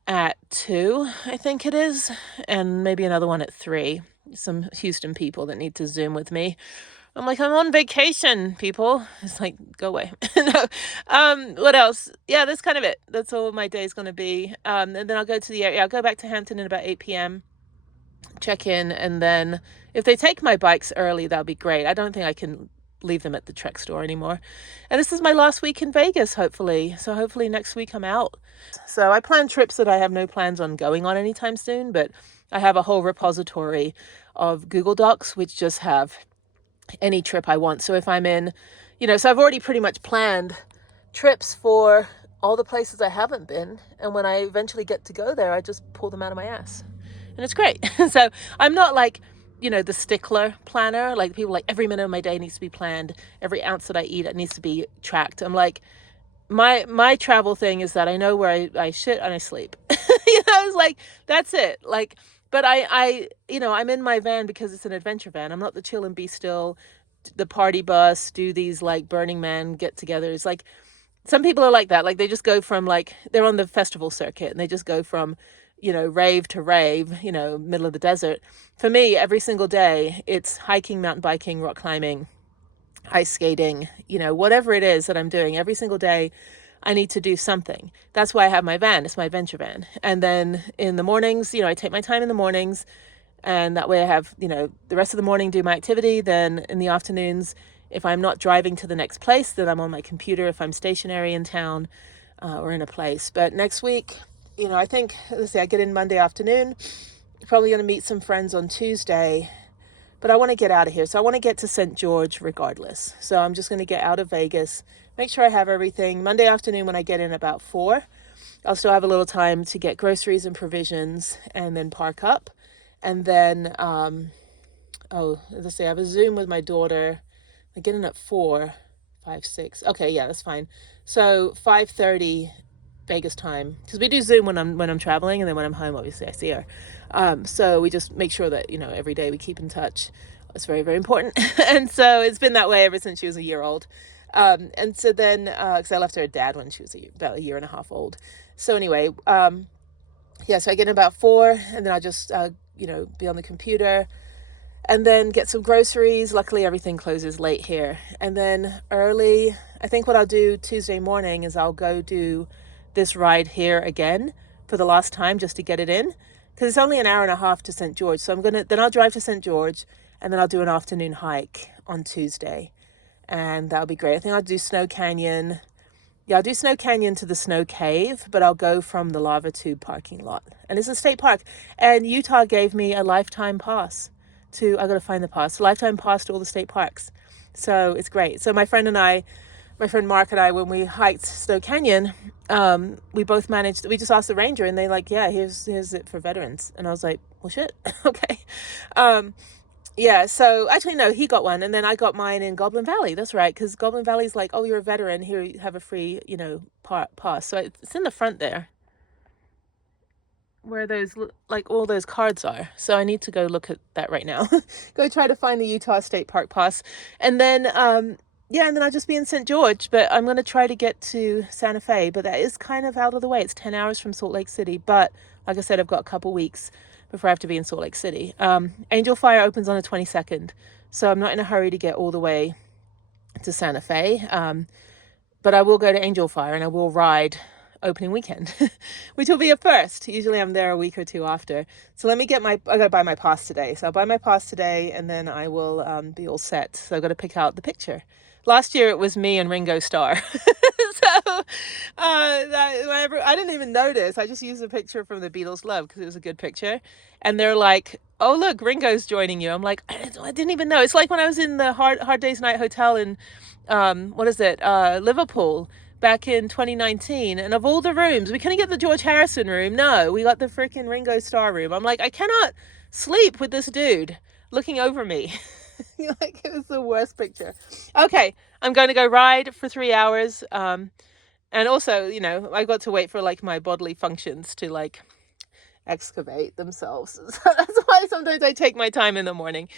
at 2, I think it is, and maybe another one at 3. Some Houston people that need to Zoom with me. I'm like, I'm on vacation, people. It's like, go away. No. What else? Yeah, that's kind of it. That's all my day is going to be. And then I'll go to the area. I'll go back to Hampton at about 8 p.m. check in, and then if they take my bikes early, that'll be great. I don't think I can leave them at the Trek store anymore. And this is my last week in Vegas, hopefully. So hopefully next week I'm out. So I plan trips that I have no plans on going on anytime soon, but I have a whole repository of Google Docs, which just have any trip I want. So if I'm in, you know, so I've already pretty much planned trips for all the places I haven't been. And when I eventually get to go there, I just pull them out of my ass. And it's great. So I'm not like, you know, the stickler planner, like people like every minute of my day needs to be planned. Every ounce that I eat, it needs to be tracked. I'm like, my travel thing is that I know where I shit and I sleep. You know, it's like, that's it. Like, but I, you know, I'm in my van because it's an adventure van. I'm not the chill and be still, the party bus, do these like Burning Man get-togethers. Like some people are like that. Like they just go from like, they're on the festival circuit and they just go from, you know, rave to rave, you know, middle of the desert. For me, every single day, it's hiking, mountain biking, rock climbing, ice skating, you know, whatever it is that I'm doing. Every single day, I need to do something. That's why I have my van. It's my adventure van. And then in the mornings, you know, I take my time in the mornings, and that way I have, you know, the rest of the morning do my activity. Then in the afternoons, if I'm not driving to the next place, then I'm on my computer if I'm stationary in town or in a place. But next week, you know, I think, let's see, I get in Monday afternoon, probably going to meet some friends on Tuesday, but I want to get out of here. So I want to get to St. George regardless. So I'm just going to get out of Vegas, make sure I have everything. Monday afternoon when I get in about 4, I'll still have a little time to get groceries and provisions and then park up. And then, let's see, I have a Zoom with my daughter. I get in at 4, 5, 6. Okay, yeah, that's fine. So 5:30 Vegas time, because we do Zoom when I'm traveling, and then when I'm home, obviously I see her. So we just make sure that, you know, every day we keep in touch. It's very, very important. And so it's been that way ever since she was a year old. And so then, because I left her dad when she was about a year and a half old. So anyway, yeah, so I get in about 4, and then I'll just, you know, be on the computer and then get some groceries. Luckily, everything closes late here. And then early, I think what I'll do Tuesday morning is I'll go do this ride here again for the last time just to get it in, because it's only an hour and a half to St. George. So then I'll drive to St. George, and then I'll do an afternoon hike on Tuesday, and that'll be great. I think I'll do Snow Canyon. Yeah, I'll do Snow Canyon to the Snow Cave, but I'll go from the Lava Tube parking lot, and it's a state park, and Utah gave me a lifetime pass to, I gotta find the pass, lifetime pass to all the state parks. So it's great. So my friend Mark and I, when we hiked Snow Canyon, we both managed, we just asked the ranger, and they like, yeah, here's it for veterans. And I was like, well, shit. Okay. Yeah. So actually, no, he got one, and then I got mine in Goblin Valley. That's right. Cause Goblin Valley's like, oh, you're a veteran, here you have a free, you know, pass. So it's in the front there where those, like all those cards are. So I need to go look at that right now. Go try to find the Utah State Park pass. And then, yeah, and then I'll just be in St. George, but I'm going to try to get to Santa Fe, but that is kind of out of the way. It's 10 hours from Salt Lake City, but like I said, I've got a couple weeks before I have to be in Salt Lake City. Angel Fire opens on the 22nd, so I'm not in a hurry to get all the way to Santa Fe, but I will go to Angel Fire and I will ride opening weekend, which will be a first. Usually I'm there a week or two after. So let me get I gotta buy my pass today. So I'll buy my pass today and then I will be all set. So I've got to pick out the picture. Last year it was me and Ringo Starr. So I didn't even notice. I just used a picture from the Beatles' Love because it was a good picture. And they're like, oh, look, Ringo's joining you. I'm like, I didn't even know. It's like when I was in the Hard Day's Night Hotel in, Liverpool back in 2019. And of all the rooms, we couldn't get the George Harrison room. No, we got the freaking Ringo Starr room. I'm like, I cannot sleep with this dude looking over me. Like, it was the worst picture. Okay, I'm going to go ride for 3 hours. And also, I got to wait for like my bodily functions to like excavate themselves. So that's why sometimes I take my time in the morning.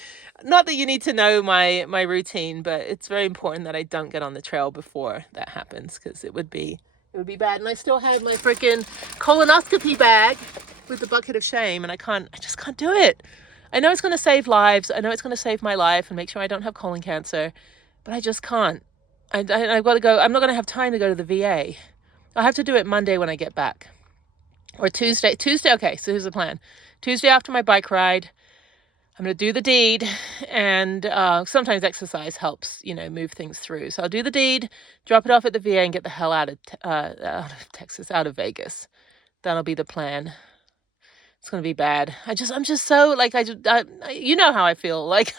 Not that you need to know my routine, but it's very important that I don't get on the trail before that happens, because it would be bad. And I still have my freaking colonoscopy bag with the bucket of shame, and I just can't do it. I know it's going to save lives. I know it's going to save my life and make sure I don't have colon cancer, but I just can't. I've got to go. I'm not going to have time to go to the VA. I'll have to do it Monday when I get back. Or Tuesday. Okay, so here's the plan. Tuesday after my bike ride, I'm going to do the deed. And sometimes exercise helps, move things through. So I'll do the deed, drop it off at the VA, and get the hell out of Texas, out of Vegas. That'll be the plan. It's going to be bad. I'm just so like, you know how I feel. Like,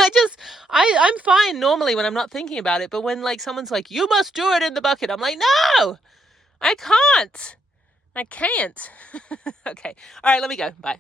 I'm fine normally when I'm not thinking about it. But when like someone's like, you must do it in the bucket, I'm like, no, I can't. Okay. All right, let me go. Bye.